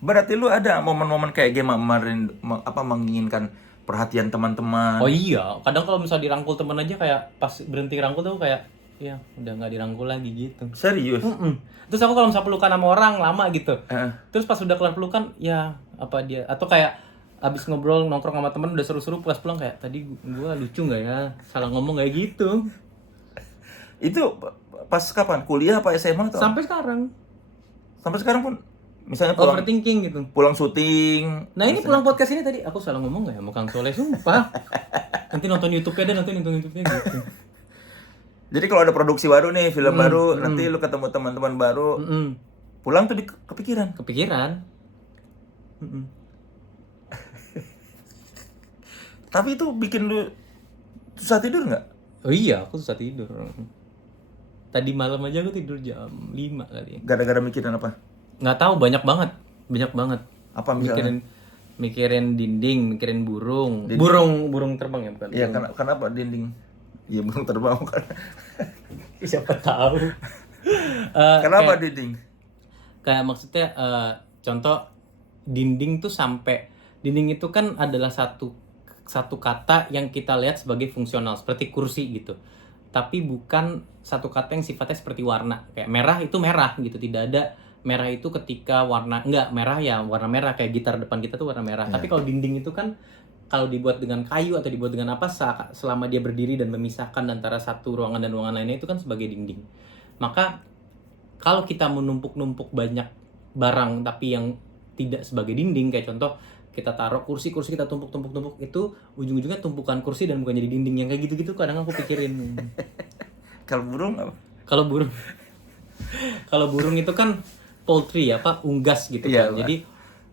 Berarti lu ada momen-momen kayak Gema kemarin menginginkan perhatian teman-teman? Oh iya, kadang kalau misalnya dirangkul teman aja kayak pas berhenti rangkul tuh kayak Iya, udah nggak dirangkul lagi gitu. Serius? Terus aku kalau misalnya pelukan sama orang lama gitu, Heeh. terus pas udah kelar pelukan, ya apa dia, atau kayak abis ngobrol nongkrong sama temen udah seru-seru, pas pulang kayak tadi gua lucu nggak ya, salah ngomong kayak gitu. Itu pas kapan? Kuliah apa SMA atau? Sampai sekarang Sampai sekarang pun misalnya pulang overthinking gitu. pulang syuting. Nah ini pulang podcast ini tadi aku salah ngomong nggak ya sama Kang Soleh, sumpah. Nanti nonton YouTube-nya deh, nonton YouTube-nya gitu. Jadi kalau ada produksi baru nih, film baru, nanti lu ketemu teman-teman baru, pulang tuh kepikiran. Kepikiran. Tapi itu bikin lu susah tidur nggak? Oh iya, aku susah tidur. Tadi malam aja aku tidur jam 5 kali ya. Gara-gara mikirin apa? Nggak tahu, banyak banget. Apa misalnya? Mikirin dinding, mikirin burung. Burung terbang ya bukan? Iya, kenapa dinding? Iya, burung terbang kan. Siapa tahu. Kenapa dinding? Kayak maksudnya contoh dinding tuh sampai dinding itu kan adalah satu kata yang kita lihat sebagai fungsional seperti kursi gitu. Tapi bukan satu kata yang sifatnya seperti warna. Kayak merah itu merah gitu. Tidak ada merah itu ketika warna merah ya warna merah kayak gitar depan kita tuh warna merah. Tapi kalau dinding itu kan kalau dibuat dengan kayu atau dibuat dengan apa selama dia berdiri dan memisahkan antara satu ruangan dan ruangan lainnya itu kan sebagai dinding. Maka kalau kita menumpuk-numpuk banyak barang tapi yang tidak sebagai dinding, kayak contoh kita taruh kursi kita tumpuk itu ujung-ujungnya tumpukan kursi dan bukan jadi dinding yang kayak gitu-gitu kadang aku pikirin. Kalau burung apa? Kalau burung itu kan poultry apa unggas gitu Iya, kan. Jadi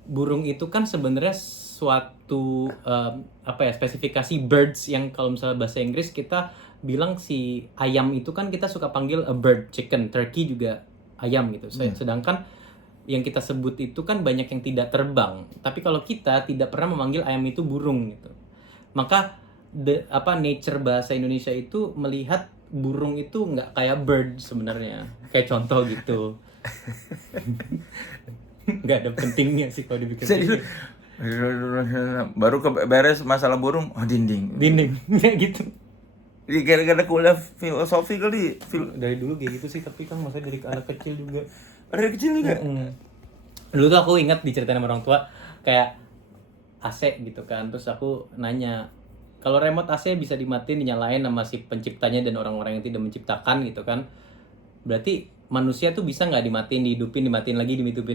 burung itu kan sebenarnya suatu spesifikasi birds yang kalau misalnya bahasa Inggris kita bilang si ayam itu kan kita suka panggil a bird, chicken, turkey juga ayam gitu. Sedangkan yang kita sebut itu kan banyak yang tidak terbang. Tapi kalau kita tidak pernah memanggil ayam itu burung gitu. Maka nature bahasa Indonesia itu melihat burung itu nggak kayak bird sebenarnya. Kayak contoh gitu. Nggak ada pentingnya sih kalau dipikir-pikir. Baru beres masalah burung, dinding Kayak gitu. Jadi gara-gara kuliah filosofi kali. Dari dulu kayak gitu sih, tapi kan maksudnya dari anak kecil juga. Dari kecil juga. Dulu tuh aku ingat diceritain sama orang tua kayak AC gitu kan, terus aku nanya kalau remote AC bisa dimatiin dinyalain sama si penciptanya dan orang-orang yang tidak menciptakan gitu kan, berarti manusia tuh bisa nggak dimatiin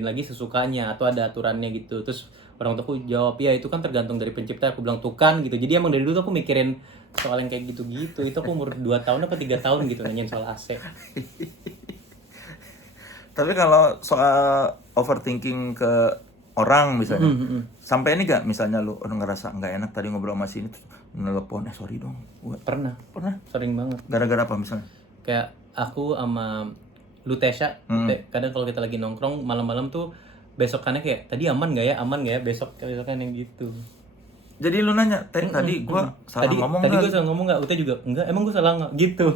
lagi sesukanya atau ada aturannya gitu. Terus orang tuaku jawab ya itu kan tergantung dari pencipta. Aku bilang tuh kan gitu. Jadi emang dari dulu tuh aku mikirin soal yang kayak gitu-gitu. Itu aku umur 2 tahun apa 3 tahun gitu nanyain soal AC. Tapi kalau soal overthinking ke orang misalnya, sampai ini gak misalnya lu ngerasa nggak enak tadi ngobrol sama sini, nelpon, sorry dong. Pernah, sering banget. Gara-gara apa misalnya? Kayak aku sama Lutesha, kadang kalau kita lagi nongkrong malam-malam tuh besokannya kayak tadi aman nggak ya besokan yang gitu. Jadi lu nanya, tadi gua salah ngomong nggak? Tadi gua salah ngomong nggak? Ute juga enggak, emang gua salah nggak? Gitu.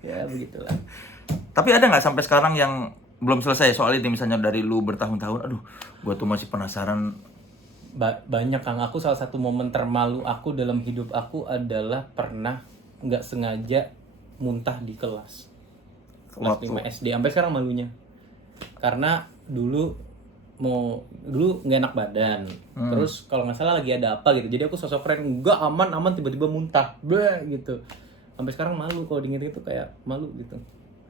Ya begitulah. Tapi ada nggak sampai sekarang yang belum selesai soal ini, misalnya dari lu bertahun-tahun, aduh gua tuh masih penasaran. Banyak Kang, aku salah satu momen termalu aku dalam hidup aku adalah pernah nggak sengaja muntah di kelas 5 SD. Sampai sekarang malunya karena dulu nggak enak badan, terus kalau nggak salah lagi ada apa gitu, jadi aku sosok keren, nggak aman tiba-tiba muntah gitu. Sampai sekarang malu kalau diinget itu, kayak malu gitu.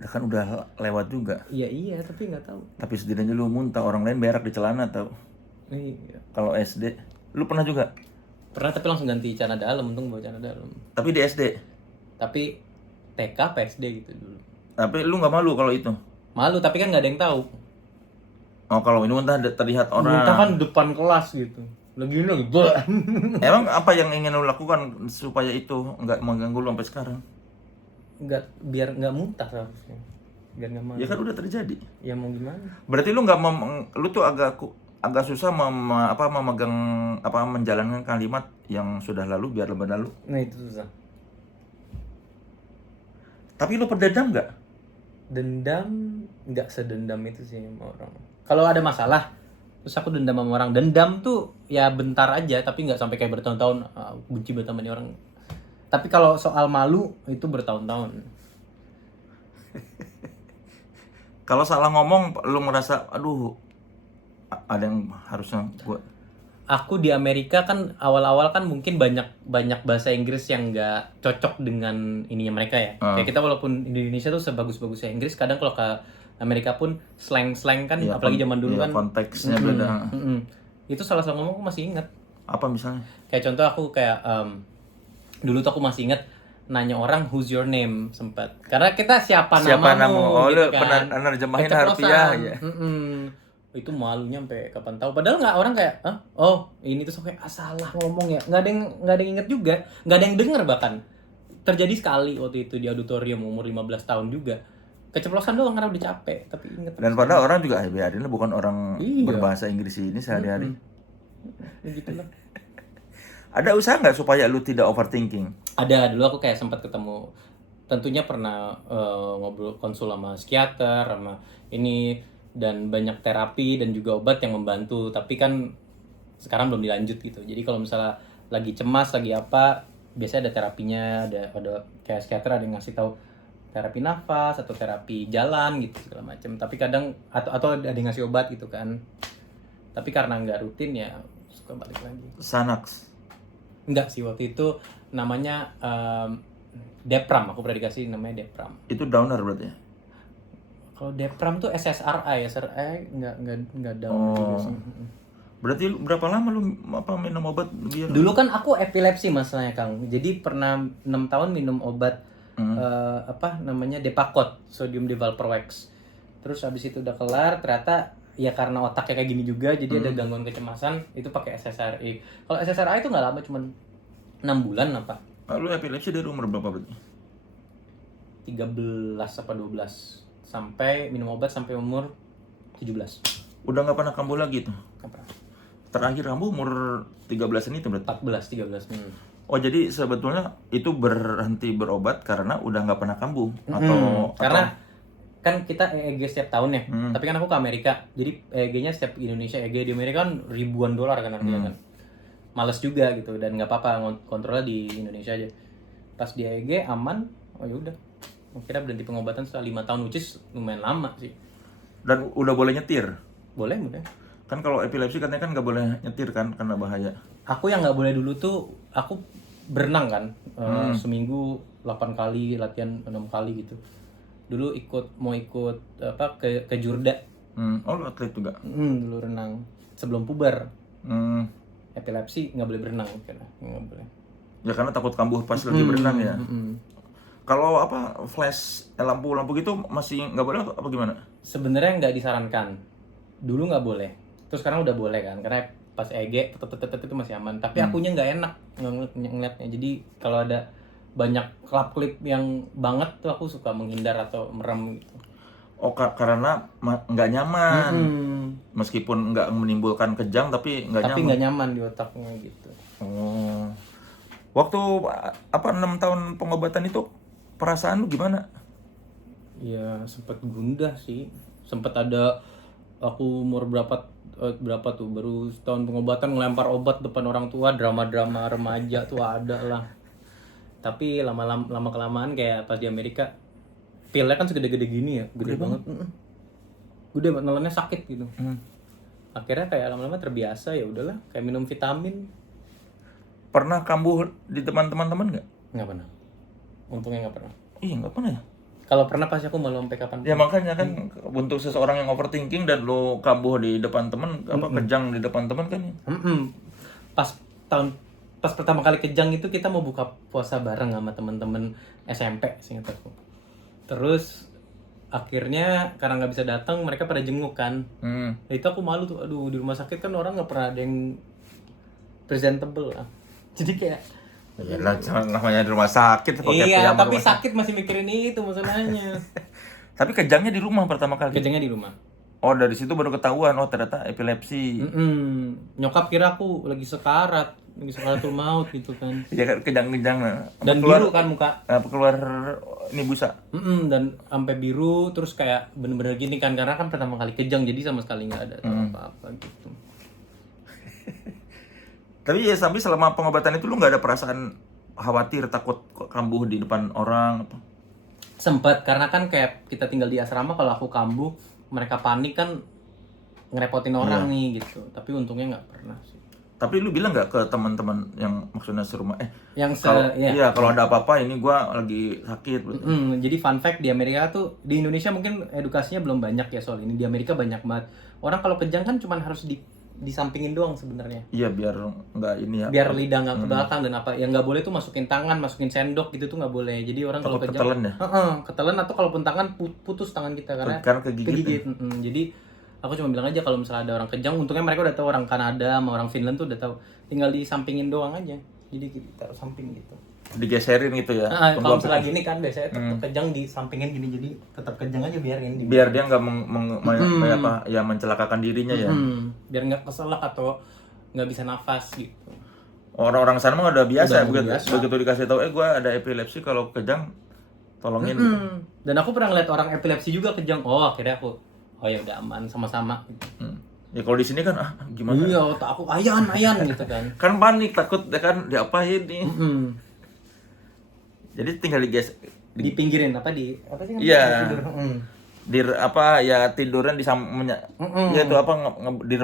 Kan udah lewat juga. Iya tapi nggak tahu. Tapi setidaknya lu muntah, orang lain berak di celana tau. Iya. Kalau SD lu pernah juga? Pernah, tapi langsung ganti celana dalam, untung bawa celana dalam. Tapi di SD? Tapi TK PSD gitu dulu. Tapi lu nggak malu kalau itu? Malu, tapi kan nggak ada yang tahu. Oh, kalau ini muntah terlihat orang. Muntah kan depan kelas gitu. Lagi. Emang apa yang ingin lu lakukan supaya itu nggak mengganggu lu sampai sekarang? Nggak, biar nggak muntah seharusnya. Biar nggak malu. Ya kan udah terjadi. Ya mau gimana? Berarti lu nggak lu tuh agak susah menjalankan kalimat yang sudah lalu biar berlalu. Nah itu susah. Tapi lu pendendam nggak? Dendam nggak sedendam itu sih sama orang. Kalau ada masalah terus aku dendam sama orang, dendam tuh ya bentar aja, tapi nggak sampai kayak bertahun-tahun benci banget sama orang. Tapi kalau soal malu itu bertahun-tahun. Kalau salah ngomong, lu ngerasa, aduh, ada yang harusnya gue. Aku di Amerika kan awal-awal kan mungkin banyak bahasa Inggris yang nggak cocok dengan ininya mereka ya. Kayak kita walaupun di Indonesia tuh sebagus-bagusnya Inggris, kadang kalau ke Amerika pun slang-slang kan, Iya, apalagi zaman dulu iya, kan. konteksnya beda. Itu salah satu ngomong aku masih ingat. Apa misalnya? Kayak contoh aku kayak dulu tuh aku masih ingat nanya orang who's your name sempat. Karena kita siapa namamu Oh, gitu lu kan. pernah nerjemahin Keceplosan. harfiah ya. Itu malunya sampai kapan tahu. Padahal nggak orang kayak, "Hah? Oh, ini tuh kayak salah ngomong ya." Nggak ada yang inget juga, nggak ada yang denger bahkan. Terjadi sekali waktu itu di auditorium umur 15 tahun juga. Keceplosan doang karena udah capek, tapi inget. Dan padahal orang juga biarin lah, bukan orang Iya. berbahasa Inggris ini sehari-hari. Ya gitulah. Ada usaha nggak supaya lu tidak overthinking? Ada, dulu aku kayak sempat ketemu, tentunya pernah ngobrol konsul sama psikiater sama ini, dan banyak terapi dan juga obat yang membantu, tapi kan sekarang belum dilanjut gitu. Jadi kalau misalnya lagi cemas lagi apa, biasanya ada terapinya, ada kayak psikiater ada yang ngasih tahu terapi nafas atau terapi jalan gitu segala macam. Tapi kadang atau ada yang ngasih obat gitu kan, tapi karena nggak rutin ya suka balik lagi. Xanax. Enggak sih, waktu itu namanya Depram, aku pernah dikasih namanya Depram. Itu downer berarti ya? Kalau Depram tuh SSRI enggak down juga sih. Berarti berapa lama lu minum obat biar? Dulu kan aku epilepsi masalahnya Kang. Jadi pernah 6 tahun minum obat Depakote, sodium devalproex. Terus habis itu udah kelar, ternyata ya karena otaknya kayak gini juga, jadi ada gangguan kecemasan, itu pakai SSRI. Kalau SSRI itu nggak lama, cuman 6 bulan apa? Lu epilepsi dari umur berapa berarti? 13 apa 12. Sampai minum obat sampai umur 17. Udah nggak pernah kambuh lagi tuh? Apa? Terakhir kambuh umur 13-an itu berarti? 13. Oh, jadi sebetulnya itu berhenti berobat karena udah nggak pernah kambuh? Atau Karena kan kita EEG setiap tahun ya, tapi kan aku ke Amerika, jadi EEG-nya setiap Indonesia, EEG di Amerika kan ribuan dolar kan harganya kan. Males juga gitu, dan nggak apa-apa kontrolnya di Indonesia aja. Pas di EEG aman, oh ya udah. Akhirnya berhenti pengobatan setelah 5 tahun, which is lumayan lama sih. Dan udah boleh nyetir? Boleh. Kan kalau epilepsi katanya kan nggak boleh nyetir kan karena bahaya. Aku yang nggak boleh dulu tuh, aku berenang kan, seminggu 8 kali, latihan 6 kali gitu. Dulu mau ikut ke Jurda. Oh, lu atlet juga? Dulu renang sebelum puber. Hmm. Epilepsi nggak boleh berenang karena nggak boleh. Ya karena takut kambuh pas lagi berenang ya. Kalau flash lampu gitu masih nggak boleh apa gimana? Sebenarnya nggak disarankan. Dulu nggak boleh. Terus sekarang udah boleh kan? Karena pas EG tetep itu masih aman. Tapi akunya nggak enak ngeliatnya. Jadi kalau ada banyak klip yang banget tuh aku suka menghindar atau merem gitu. Oh, karena nggak nyaman. Meskipun nggak menimbulkan kejang tapi nggak nyaman. Tapi nggak nyaman di otaknya gitu. Oh. Waktu 6 tahun pengobatan itu perasaan lu gimana? Ya sempet gundah sih. Sempet ada aku umur berapa tuh, baru setahun pengobatan ngelempar obat depan orang tua, drama-drama remaja tuh ada lah. Tapi lama kelamaan kayak pas di Amerika, pilnya kan segede-gede gini ya, gede banget. Gede banget, nelennya sakit gitu. Akhirnya kayak lama-lama terbiasa, ya udahlah, kayak minum vitamin. Pernah kambuh di depan teman-teman nggak? Nggak pernah. Untungnya nggak pernah. Iya, nggak pernah ya. Kalau pernah pasti aku malu sampai kapan. Ya makanya kan untuk seseorang yang overthinking dan lo kambuh di depan teman, kejang di depan teman kan ya. Pas pertama kali kejang itu kita mau buka puasa bareng sama teman-teman SMP seingat aku. Terus akhirnya karena nggak bisa datang, mereka pada jenguk kan. Itu aku malu tuh, aduh di rumah sakit kan orang nggak pernah ada yang presentable lah. Jadi kayak Ya lah, namanya di rumah sakit pakai iya, piyama tapi rumah sakit masih mikirin itu masalahnya. Tapi kejangnya di rumah pertama kali. Kejangnya di rumah. Oh, dari situ baru ketahuan, oh ternyata epilepsi. Nyokap kira aku lagi sekarat maut gitu kan. Ya kan kejang-kejang. Dan biru kan muka. Keluar ini busa. Dan sampai biru, terus kayak bener-bener gini kan, karena kan pertama kali kejang jadi sama sekali nggak ada apa-apa gitu. Tapi ya sampai selama pengobatan itu lu nggak ada perasaan khawatir takut kambuh di depan orang apa? Sempet, karena kan kayak kita tinggal di asrama, kalau aku kambuh mereka panik kan ngerepotin orang nih gitu. Tapi untungnya nggak pernah sih. Tapi lu bilang nggak ke teman-teman yang maksudnya serumah Yang kalau ada apa-apa ini gua lagi sakit. Jadi fun fact, di Amerika tuh, di Indonesia mungkin edukasinya belum banyak ya soal ini. Di Amerika banyak banget. Orang kalau kejang kan cuman harus disampingin doang sebenarnya. Iya, biar nggak ini ya. Biar lidah nggak ke belakang, dan apa yang nggak boleh tuh masukin tangan, masukin sendok gitu tuh nggak boleh. Jadi orang kalau kejang ketelan ya? ketelan, atau kalaupun tangan putus tangan kita karena kegigit. Jadi aku cuma bilang aja kalau misalnya ada orang kejang, untungnya mereka udah tahu, orang Kanada sama orang Finland tuh udah tahu, tinggal disampingin doang aja. Jadi kita taruh samping gitu. Digeserin gitu ya. Kalau misalnya gini kan biasanya tetap kejang disampingin gini, jadi tetap kejang aja, biarin. Biar dia nggak mencelakakan dirinya ya. Biar nggak keselak atau nggak bisa nafas gitu. Orang-orang sana mah udah biasa, begitu dikasih tahu gua ada epilepsi, kalau kejang tolongin. Dan aku pernah ngeliat orang epilepsi juga kejang. Akhirnya aku ya udah aman, sama-sama gitu. Ya kalau di sini kan gimana? Iya, otak aku ayan gitu kan. Kan panik, takut kan diapain nih. Jadi tinggal dipinggirin apa sih? Iya. Tidur. Tiduran di ya itu di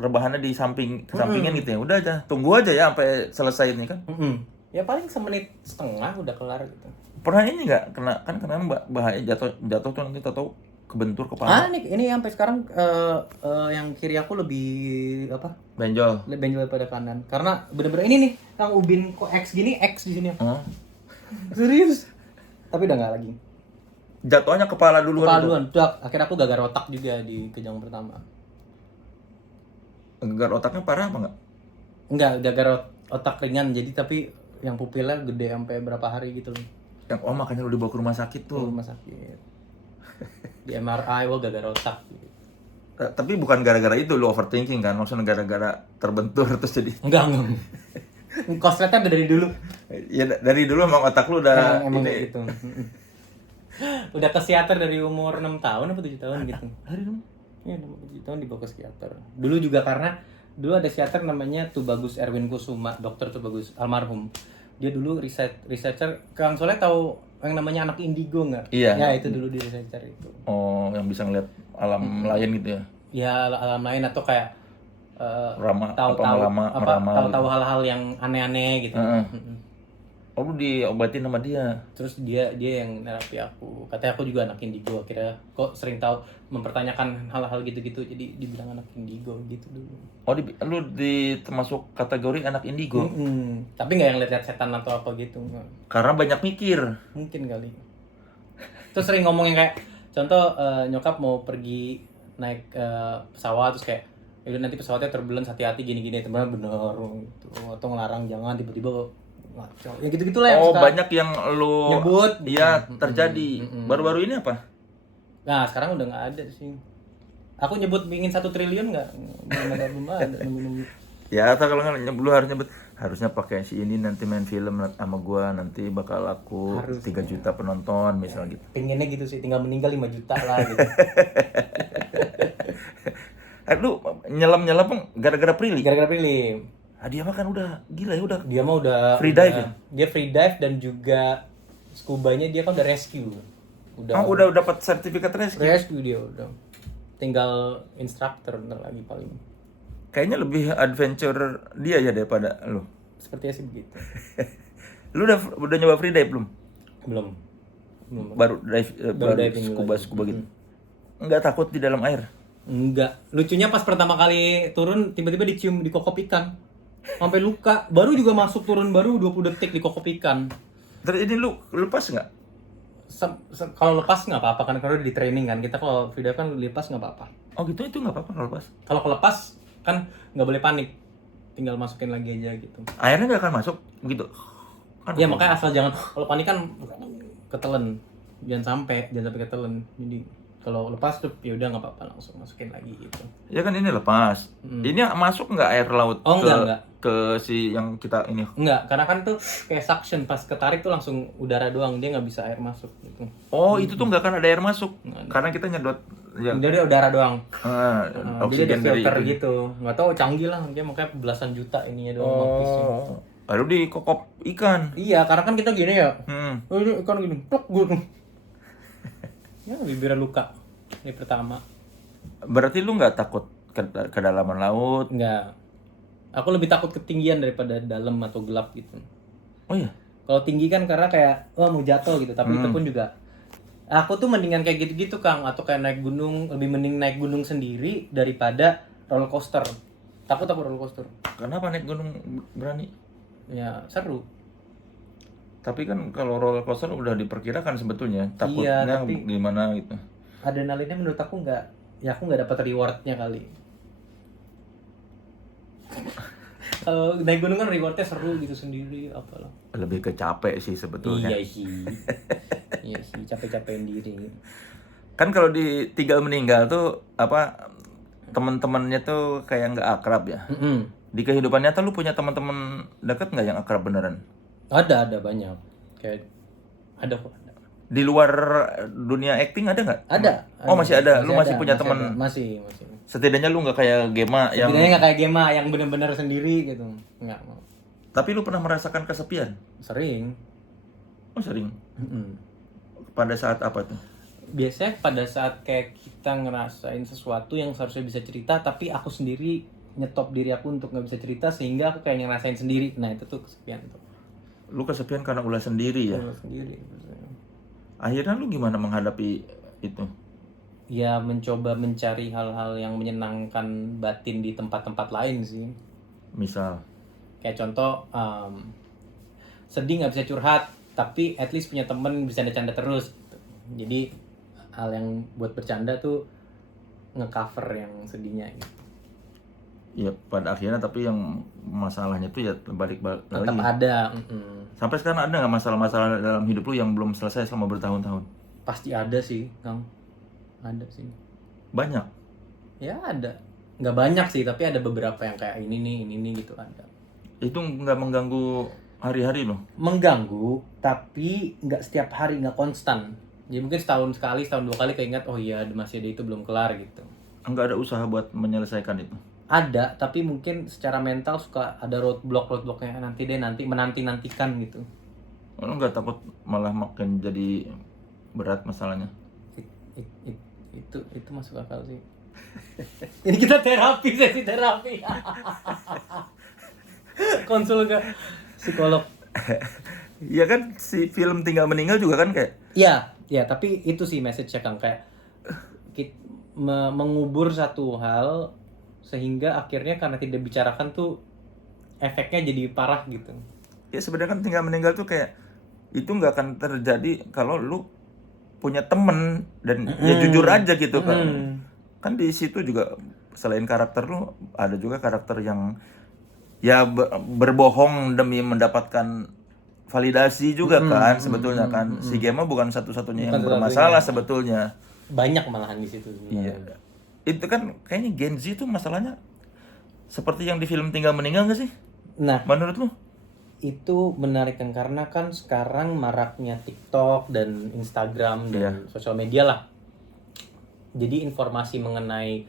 rebahannya di sampingin gitu ya. Udah aja, tunggu aja ya sampai selesai ini kan. Ya paling semenit setengah udah kelar gitu. Pernah ini nggak kena bahaya jatuh tuh nanti tahu kebentur kepala. Ini sampai sekarang yang kiri aku lebih benjol daripada kanan. Karena bener-bener ini nih, Kang Ubin kok X gini, X di sini. Serius. Tapi udah nggak lagi. Jatuhnya kepala duluan. Akhirnya aku gagal otak juga di kejang pertama. Gagal otaknya parah apa nggak? Enggak, gagal otak ringan. Jadi tapi yang pupilnya gede sampai berapa hari gitu loh. Makanya lu dibawa ke rumah sakit tuh. Rumah sakit. Di MRI gagal otak. Tapi bukan gara-gara itu lu overthinking kan? Maksudnya gara-gara terbentur terus jadi. Enggak. Kosletnya udah dari dulu. Ya dari dulu emang otak lu udah emang gitu. Udah ke psikiater dari umur 6 tahun apa 7 tahun gitu. Dari dulu? Iya, 7 tahun dibawa ke psikiater. Dulu juga karena dulu ada psikiater namanya Tubagus Erwin Kusuma, dokter Tubagus almarhum. Dia dulu researcher. Kang Soleh tahu yang namanya anak indigo nggak? Iya. Ya itu dulu di researcher itu. Yang bisa ngeliat alam lain gitu ya? Ya alam lain, atau kayak meramal tahu hal-hal yang aneh-aneh gitu. Lu diobatin sama dia. Terus dia yang nerapi aku. Katanya aku juga anak indigo. Akhirnya kok sering tahu mempertanyakan hal-hal gitu-gitu, jadi dibilang anak indigo gitu dulu. Lu termasuk kategori anak indigo? Tapi nggak yang lihat setan atau apa gitu. Karena banyak mikir. Mungkin kali. Terus sering ngomong yang kayak contoh nyokap mau pergi naik pesawat, terus kayak nanti pesawatnya turbulence, hati-hati gini-gini, teman bener gitu. Atau ngelarang jangan, tiba-tiba ngaco. Ya gitu-gitulah yang suka banyak yang lu nyebut. Iya, terjadi. Baru-baru ini apa? Nah, sekarang udah nggak ada sih. Aku nyebut ingin 1 triliun nggak? Belum ada. Ya, atau kalau nggak lu harus nyebut, harusnya pakai si ini nanti main film sama gua, nanti bakal laku 3 juta penonton misal gitu. Pengennya gitu sih, tinggal meninggal 5 juta lah gitu. Lu nyelam gara-gara Prilly? Gara-gara Prilly. Dia mah kan udah gila ya, udah. Dia mah udah free dive ya? Dia free dive, dan juga scuba-nya dia kan udah rescue. Udah dapat sertifikat rescue. Rescue dia udah. Tinggal instructor bentar lagi paling. Kayaknya lebih adventure dia ya daripada lu. Sepertinya sih begitu. Lu udah nyoba free dive belum? Belum. Baru scuba gitu. Enggak takut di dalam air? Enggak. Lucunya pas pertama kali turun tiba-tiba dicium di kokop ikan. Sampai luka. Baru juga masuk turun baru 20 detik di kokop ikan. Terus ini lu lepas nggak? Kalau lepas nggak apa-apa kan, kalau di training kan. Kita kalau free dive kan lepas nggak apa-apa. Oh gitu, itu nggak apa-apa kalau lepas? Kalau lepas kan nggak boleh panik. Tinggal masukin lagi aja gitu. Airnya nggak akan masuk gitu? Ya makanya asal jangan, kalau panik kan ketelen. Jangan sampai ketelen. Jadi kalau lepas tuh ya udah nggak apa-apa, langsung masukin lagi gitu. Ya kan ini lepas. Ini masuk nggak air laut enggak. Ke si yang kita ini? Enggak, karena kan tuh kayak suction, pas ketarik tuh langsung udara doang, dia nggak bisa air masuk gitu. Itu tuh nggak akan ada air masuk. Karena kita nyedot ya. Dia udara doang. Oksigen dia ada filter dari gitu. Nggak tahu, canggih lah dia, makanya belasan juta ininya doang. Lalu dikokop ikan. Iya, karena kan kita gini ya. Hmm. Oh, ini ikan gini, plok gitu. Ya, bibirnya luka. Ini pertama. Berarti lu nggak takut kedalaman laut? Enggak. Aku lebih takut ketinggian daripada dalam atau gelap gitu. Oh iya. Kalau tinggi kan karena kayak wah mau jatuh gitu, tapi itu pun juga aku tuh mendingan kayak gitu-gitu Kang, atau kayak naik gunung, lebih mending naik gunung sendiri daripada roller coaster. Takut aku roller coaster. Kenapa naik gunung berani? Ya seru. Tapi kan kalau roller coaster udah diperkirakan sebetulnya Iya, takutnya tapi gimana gitu. adrenalinnya menurut aku nggak dapat rewardnya kali. Kalau naik gunung kan rewardnya seru gitu sendiri apalah. Lebih ke capek sih sebetulnya. Iya sih. Iya sih, capek-capekin diri. Kan kalau ditinggal meninggal tuh apa teman-temannya tuh kayak nggak akrab ya. Mm-mm. Di kehidupan nyata lu punya teman-teman dekat nggak yang akrab beneran? Ada banyak. Kayak ada kok. Di luar dunia acting ada nggak? Ada. Oh masih ada. Lu masih punya ada. teman. Masih. Setidaknya lu nggak kayak Gema yang. Setidaknya nggak kayak Gema yang benar-benar sendiri gitu. Nggak mau. Tapi lu pernah merasakan kesepian? Sering. Oh sering. Mm-mm. Pada saat apa tuh? Biasanya pada saat kayak kita ngerasain sesuatu yang seharusnya bisa cerita, tapi aku sendiri nyetop diri aku untuk nggak bisa cerita sehingga aku kayak ngerasain sendiri. Nah itu tuh kesepian tuh. Lu kesepian karena ulah sendiri ya. Aku sendiri. Akhirnya lu gimana menghadapi itu? Ya mencoba mencari hal-hal yang menyenangkan batin di tempat-tempat lain sih. Misal, Kayak contoh, sedih nggak bisa curhat, tapi at least punya temen bisa bercanda terus. Jadi hal yang buat bercanda tuh ngecover yang sedihnya. Gitu. ya pada akhirnya tapi yang masalahnya tuh ya balik Tetap lagi. ada, Sampai sekarang ada nggak masalah-masalah dalam hidup lu yang belum selesai selama bertahun-tahun? pasti ada sih, Kang. Ada sih. Banyak. Ya ada. Nggak banyak sih, tapi ada beberapa yang kayak ini nih gitu ada. Itu nggak mengganggu hari-hari lo? Mengganggu, tapi nggak setiap hari, nggak konstan. Jadi mungkin setahun sekali, setahun dua kali keinget, oh iya masih ada itu belum kelar gitu. Nggak ada usaha buat menyelesaikan itu? Ada, tapi mungkin secara mental suka ada roadblocknya nanti menanti-nantikan gitu. Lo nggak takut malah makin jadi berat masalahnya? Itu masuk akal sih. Ini kita sesi terapi. Konsul ke psikolog. Iya kan si film Tinggal Meninggal juga kan kayak. Iya, tapi itu sih message-nya Kang, kayak mengubur satu hal sehingga akhirnya karena tidak dibicarakan tuh efeknya jadi parah gitu. Ya sebenarnya kan Tinggal Meninggal tuh kayak itu nggak akan terjadi kalau lu punya temen dan ya jujur aja gitu kan. Kan di situ juga selain karakter lu ada juga karakter yang ya berbohong demi mendapatkan validasi juga kan sebetulnya kan. Si Gema bukan satu-satunya yang bermasalah sebetulnya. Banyak malahan di situ. Iya. Itu kan kayaknya Gen Z tuh masalahnya seperti yang di film Tinggal Meninggal nggak sih? Nah, menurut lu? Itu menarik kan karena kan sekarang maraknya TikTok dan Instagram dan sosial media lah. Jadi informasi mengenai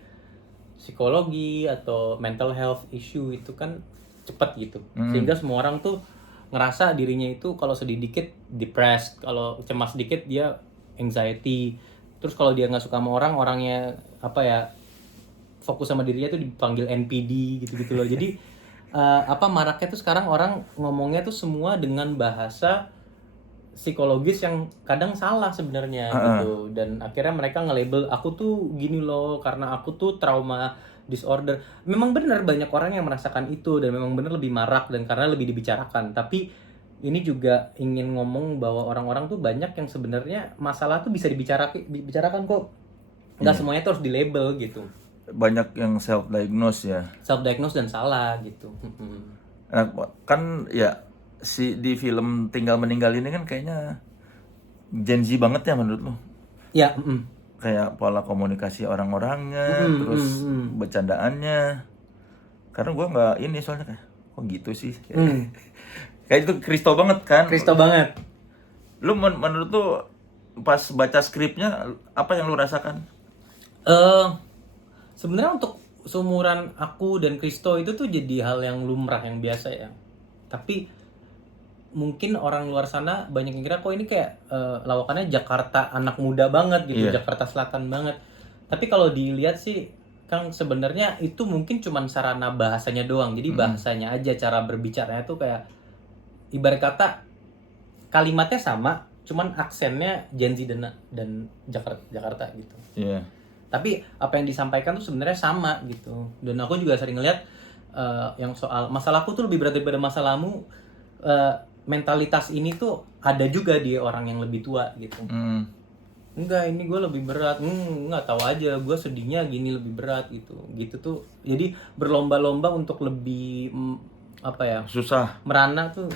psikologi atau mental health issue itu kan cepat gitu. Sehingga semua orang tuh ngerasa dirinya itu kalau sedih dikit depressed, kalau cemas dikit dia anxiety. Terus kalau dia nggak suka sama orangnya apa ya fokus sama dirinya tuh dipanggil NPD gitu-gitu loh. Jadi maraknya tuh sekarang orang ngomongnya tuh semua dengan bahasa psikologis yang kadang salah sebenarnya gitu, dan akhirnya mereka nge-label aku tuh gini loh karena aku tuh trauma disorder. Memang benar banyak orang yang merasakan itu dan memang benar lebih marak dan karena lebih dibicarakan, tapi ini juga ingin ngomong bahwa orang-orang tuh banyak yang sebenarnya masalah tuh bisa dibicarakan kok, nggak semuanya tuh harus di-label gitu. Banyak yang self-diagnose ya. Self-diagnose dan salah gitu. Nah, kan ya si di film Tinggal Meninggal ini kan kayaknya Gen Z banget ya menurut lo? Ya. Kayak pola komunikasi orang-orangnya, terus bercandaannya. Karena gua nggak ini soalnya kayak kok gitu sih. Kayak itu Kristo banget kan? Kristo banget. Lu menurut tuh pas baca skripnya apa yang lu rasakan? Sebenarnya untuk seumuran aku dan Kristo itu tuh jadi hal yang lumrah yang biasa ya. Tapi mungkin orang luar sana banyak yang kira kok ini kayak lawakannya Jakarta anak muda banget gitu, Jakarta Selatan banget. Tapi kalau dilihat sih Kang, sebenarnya itu mungkin cuman sarana bahasanya doang. Jadi bahasanya aja, cara berbicaranya tuh kayak ibarat kata kalimatnya sama, cuman aksennya Gen Z dan Jakarta gitu. Iya. Tapi apa yang disampaikan tuh sebenarnya sama gitu. Dan aku juga sering ngeliat yang soal masalahku tuh lebih berat daripada masalahmu. Mentalitas ini tuh ada juga di orang yang lebih tua gitu. Enggak, ini gue lebih berat. Nggak tahu aja, gue sedihnya gini lebih berat gitu. Gitu tuh. Jadi berlomba-lomba untuk lebih Susah. merana tuh.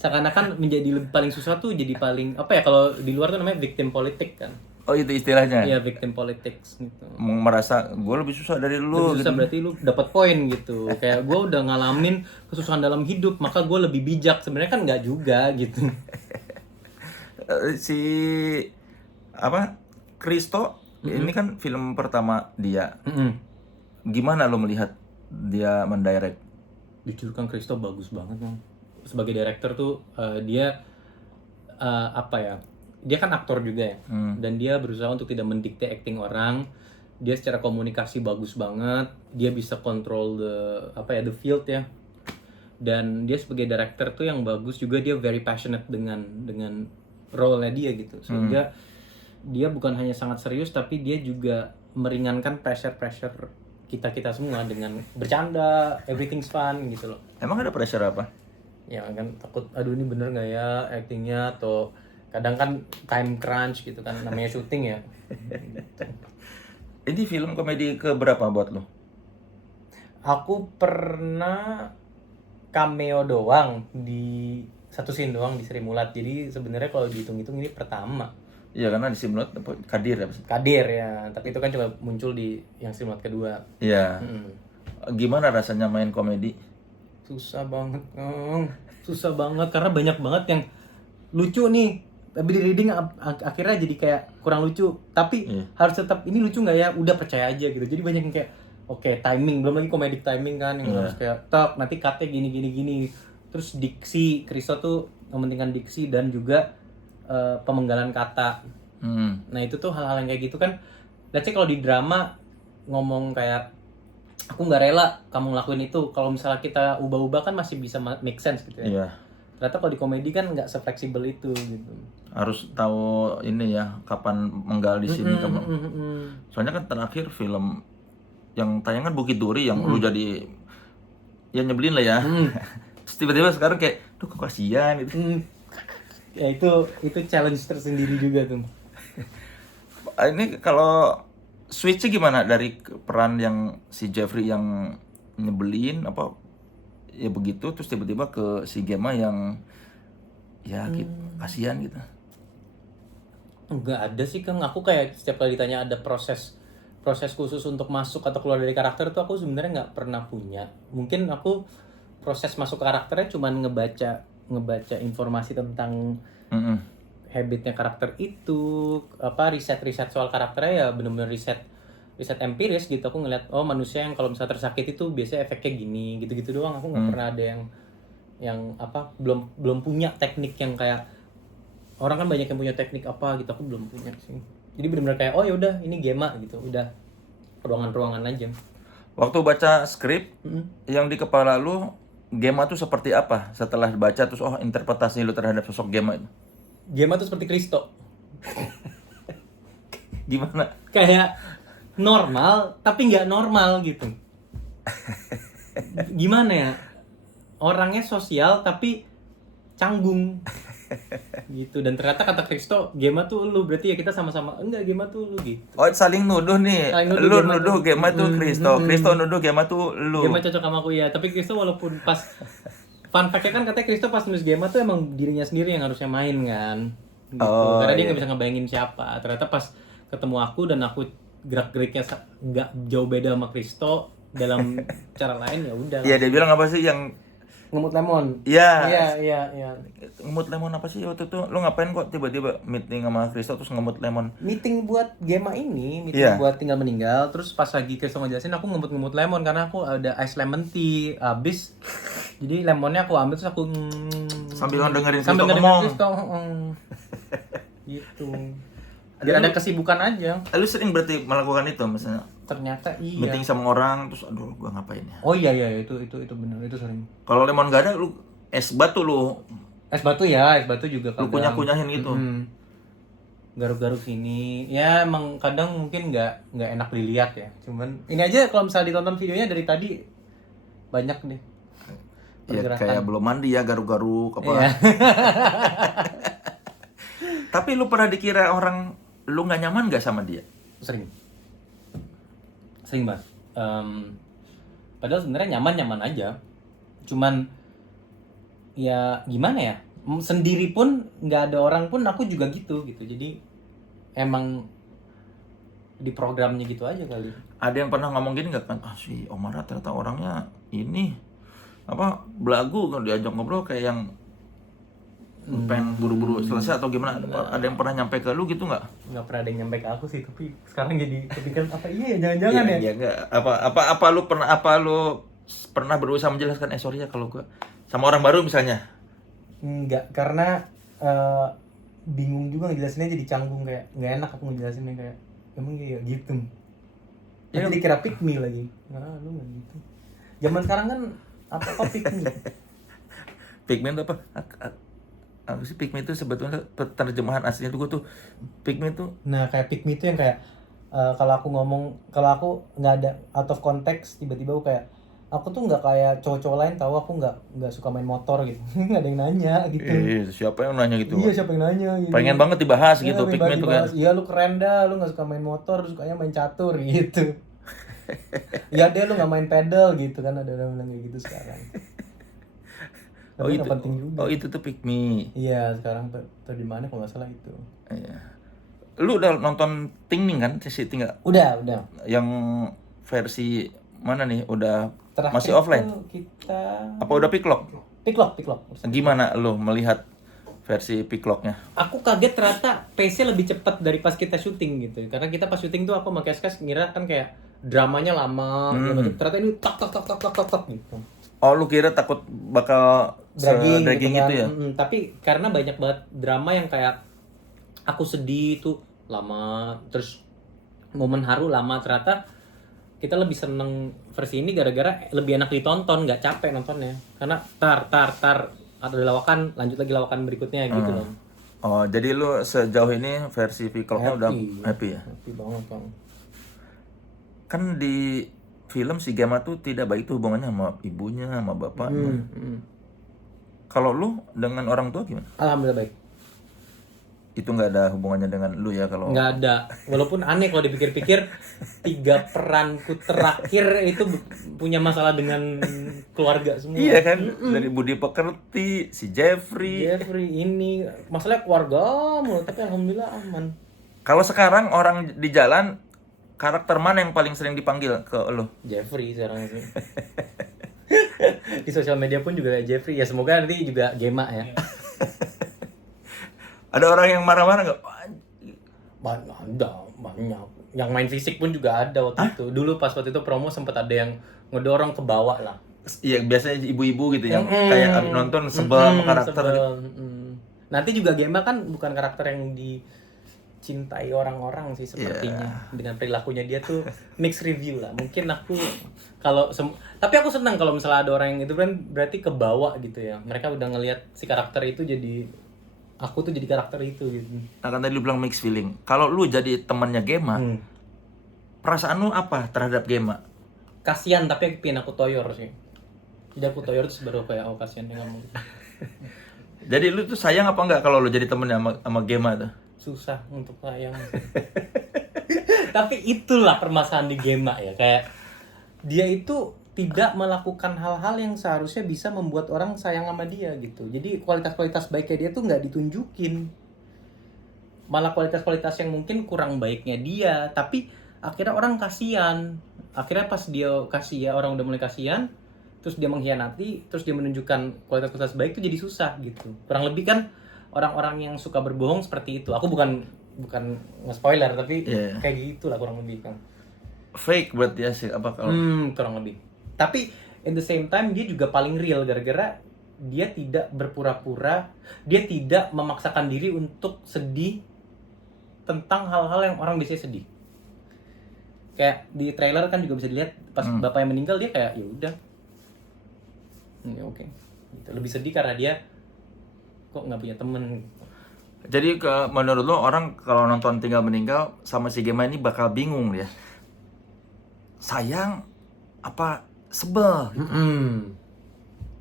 Seakan-akan menjadi paling susah tuh jadi paling kalau di luar tuh namanya victim politik kan. Oh, itu istilahnya. Iya, victim politics gitu. Merasa gue lebih susah dari lu. Lebih susah gitu. berarti lu dapat poin gitu. Kayak gue udah ngalamin kesusahan dalam hidup, maka gue lebih bijak. Sebenarnya kan nggak juga gitu. Si Kristo ini kan film pertama dia. Gimana lo melihat dia mendirect? Jujur Kang, Kristo bagus banget Kang. Sebagai director tuh dia dia kan aktor juga ya. Dan dia berusaha untuk tidak mendikte acting orang. Dia secara komunikasi bagus banget. Dia bisa control the field ya. Dan dia sebagai director tuh yang bagus juga, dia very passionate dengan role-nya dia gitu. Sehingga dia bukan hanya sangat serius, tapi dia juga meringankan pressure kita semua dengan bercanda, everything's fun gitu loh. Emang ada pressure apa? Ya kan takut, aduh ini bener nggak ya actingnya, atau kadang kan time crunch gitu kan, namanya syuting ya. Ini film komedi keberapa buat lo? Aku pernah cameo doang di satu scene doang di Sri Mulat. Jadi sebenarnya kalau dihitung-hitung ini pertama. Iya, karena di Simulot Kadir ya. Kadir ya, tapi itu kan cuma muncul di yang Sri Mulat kedua. Iya. Gimana rasanya main komedi? Susah banget, susah banget karena banyak banget yang lucu nih. Tapi di reading akhirnya jadi kayak kurang lucu. Tapi harus tetap ini lucu nggak ya? Udah percaya aja gitu. Jadi banyak yang kayak timing, belum lagi comedic timing kan yang harus kayak nanti cut-nya gini. Terus diksi, Kristo tuh mementingkan diksi dan juga pemenggalan kata. Nah itu tuh hal-hal yang kayak gitu kan. Let's say kalau di drama ngomong kayak aku nggak rela kamu ngelakuin itu, kalau misalnya kita ubah-ubah kan masih bisa make sense gitu ya. Iya. Ternyata kalau di komedi kan nggak se-fleksibel itu gitu. Harus tahu ini ya, kapan menggal di sini Soalnya kan terakhir film yang tayangan Bukit Duri yang lu jadi ya nyebelin lah ya. Terus tiba-tiba sekarang kayak tuh kok kasihan gitu. Ya itu challenge tersendiri juga tuh. Ini kalau switch gimana dari peran yang si Jeffrey yang nyebelin ya begitu, terus tiba-tiba ke si Gemma yang ya kasihan gitu. Enggak ada sih Kang, aku kayak setiap kali ditanya ada proses khusus untuk masuk atau keluar dari karakter tuh aku sebenarnya nggak pernah punya. Mungkin aku proses masuk karakternya cuman ngebaca informasi tentang habitnya karakter itu, riset soal karakternya ya benar-benar riset empiris gitu. Aku ngeliat manusia yang kalau misalnya tersakiti itu biasanya efeknya gini, gitu-gitu doang. Aku nggak pernah ada yang belum punya teknik yang kayak orang kan banyak yang punya teknik gitu, aku belum punya sih. Jadi benar-benar kayak ya udah ini Gemma gitu, udah ruangan aja. Waktu baca skrip yang di kepala lu Gemma tuh seperti apa? Setelah baca terus interpretasi lu terhadap sosok Gemma itu. Gemma tuh seperti Kristo. Gimana? Kayak normal tapi nggak normal gitu. Gimana ya? Orangnya sosial tapi canggung gitu. Dan ternyata kata Kristo, Gemma tuh lu, berarti ya kita sama-sama enggak, Gemma tuh lu gitu. Saling nuduh nih. Lu nuduh Gemma tuh Kristo, Kristo nuduh Gemma tuh lu. Gemma cocok sama aku ya, tapi Kristo walaupun pas fun fact-nya kan katanya Kristo pas nulis Gemma tuh emang dirinya sendiri yang harusnya main kan gitu. Karena dia nggak bisa ngebayangin siapa. Ternyata pas ketemu aku dan aku gerak-geriknya nggak jauh beda sama Kristo dalam cara lain, ya udah. Iya, dia bilang apa sih yang ngemut lemon. Iya. Iya. Ngemut lemon apa sih waktu itu? Lu ngapain kok tiba-tiba meeting sama Kristo terus ngemut lemon? Meeting buat Gemma ini, buat tinggal meninggal. Terus pas lagi Kristo ngejelasin, aku ngemut lemon karena aku ada ice lemon tea. Abis Jadi lemonnya aku ambil terus aku Sambil dengerin sambil Christo dengerin ngomong. Christo, gitu. Biar ada kesibukan aja. Lu sering berarti melakukan itu misalnya Ternyata iya. meeting sama orang terus aduh gua ngapain ya. Oh iya itu benar, itu sering. Kalau lemon gak ada lu es batu lu Es batu juga lu kadang. kunyah-kunyahin gitu. Garuk-garuk sini. Ya emang kadang mungkin nggak enak dilihat ya. Cuman ini aja kalau misalnya ditonton videonya dari tadi banyak nih. Ya Pergerakan. kayak belum mandi ya garuk-garuk apa. Iya. Tapi lu pernah dikira orang lu nggak nyaman gak sama dia? Sering banget. Padahal sebenarnya nyaman aja. Cuman ya gimana ya? Sendiri pun nggak ada orang pun aku juga gitu. Jadi emang di programnya gitu aja kali. Ada yang pernah ngomong gini nggak kan? Ah si Omara ternyata orangnya ini apa belagu kalau diajak ngobrol kayak yang pengen buru-buru selesai atau gimana? Ada yang pernah nyampe ke lu gitu nggak? Nggak pernah ada yang nyampe ke aku sih, tapi sekarang jadi kepikiran apa iya ya jangan-jangan ya. Iya enggak. Apa lu pernah berusaha menjelaskan sorry ya kalau gua sama orang baru misalnya? Enggak, karena bingung juga ngejelasinnya, jadi canggung, kayak nggak enak aku ngejelasinnya, kayak emang iya gitu. Nanti dikira pick me lagi. Nah, lu nggak gitu. Zaman sekarang kan apa pick me. Pigment itu apa? Apa sih pigment itu sebetulnya terjemahan aslinya tuh gua tuh pigment tuh Nah, kayak pick me itu yang kayak kalau aku nggak ada out of context, tiba-tiba aku kayak aku tuh nggak kayak cowok-cowok lain, tahu aku nggak suka main motor gitu. Nggak ada yang nanya gitu. siapa yang nanya gitu? Iya, siapa yang nanya gitu. Pengen banget dibahas Iya, gitu pigment tuh kan. Iya, lu keren dah, lu nggak suka main motor, lu sukanya main catur gitu. Iya deh, lu nggak main pedal gitu kan, ada orang bilang kayak gitu sekarang. Tapi nggak penting juga. Oh itu tuh pick me. Iya, sekarang tuh di mana kalau nggak salah itu. Iya. Lu udah nonton Tingning kan? Si Tinggal. Udah. Yang versi mana nih? Udah Terakhir masih offline? Kita Apa udah picklock? picklock. Gimana lu melihat versi picklocknya? Aku kaget ternyata pace-nya lebih cepat dari pas kita syuting gitu. Karena kita pas syuting tuh aku sama Keskas ngira kan kayak dramanya lama, gitu. Ternyata ini tak gitu. Oh lu kira takut bakal dragging gitu gitu ya? Tapi karena banyak banget drama yang kayak aku sedih tuh lama, terus momen haru lama, ternyata kita lebih seneng versi ini gara-gara lebih enak ditonton, nggak capek nontonnya. Karena tar ada lawakan, lanjut lagi lawakan berikutnya gitu loh. Oh jadi lu sejauh ini versi picklocknya udah happy ya? Happy banget Bang. Kan di film si Gemma tuh tidak baik tuh hubungannya sama ibunya, sama bapaknya. Kalau lu dengan orang tua gimana? Alhamdulillah baik. Itu nggak ada hubungannya dengan lu ya kalau? Nggak ada. Walaupun aneh kalau dipikir-pikir, 3 peranku terakhir itu punya masalah dengan keluarga semua. Iya kan? Dari Budi Pekerti, si Jeffrey. Ini masalahnya keluarga mulu, tapi alhamdulillah aman. Kalau sekarang orang di jalan, karakter mana yang paling sering dipanggil ke lu? Jeffrey sekarang itu. Di sosial media pun juga Jeffrey. Ya semoga nanti juga Gemma ya. Ada orang yang marah-marah nggak? Banyak. Yang main fisik pun juga ada waktu itu. Dulu pas waktu itu promo sempat ada yang ngedorong ke bawah lah. Iya biasanya ibu-ibu gitu yang kayak abis nonton sebel sama karakter. Nanti juga Gemma kan bukan karakter yang dicintai orang-orang sih sepertinya. Dengan perilakunya dia tuh mixed review lah. Mungkin aku tapi aku senang kalau misalnya ada orang yang itu kan berarti ke bawah gitu ya. Mereka udah ngelihat si karakter itu jadi aku tuh jadi karakter itu gitu. Nah kan tadi lu bilang mixed feeling. Kalau lu jadi temannya Gemma, perasaan lu apa terhadap Gemma? Kasian, tapi aku pengen aku toyor sih. Jadi aku toyor terus baru kayak kasian dia ngomong. Jadi lu tuh sayang apa enggak kalau lu jadi temennya sama Gemma tuh? Susah untuk sayang. Tapi itulah permasalahan di Gemma ya, kayak dia itu tidak melakukan hal-hal yang seharusnya bisa membuat orang sayang sama dia gitu. Jadi kualitas-kualitas baiknya dia tuh nggak ditunjukin. Malah kualitas-kualitas yang mungkin kurang baiknya dia, tapi akhirnya orang kasihan. Akhirnya pas dia orang udah mulai kasihan, terus dia mengkhianati, terus dia menunjukkan kualitas-kualitas baik itu jadi susah gitu. Kurang lebih kan orang-orang yang suka berbohong seperti itu. Aku bukan nge-spoiler, tapi kayak gitulah kurang lebih kan. Fake berarti ya sih apa kalau? Kurang lebih. Tapi at the same time dia juga paling real gara-gara dia tidak berpura-pura, dia tidak memaksakan diri untuk sedih tentang hal-hal yang orang biasanya sedih. Kayak di trailer kan juga bisa dilihat pas bapaknya meninggal dia kayak ya udah. Ya oke. Gitu. Lebih sedih karena dia kok nggak punya temen. Jadi menurut lo orang kalau nonton Tinggal Meninggal sama si Gema ini bakal bingung ya. Sayang apa sebel?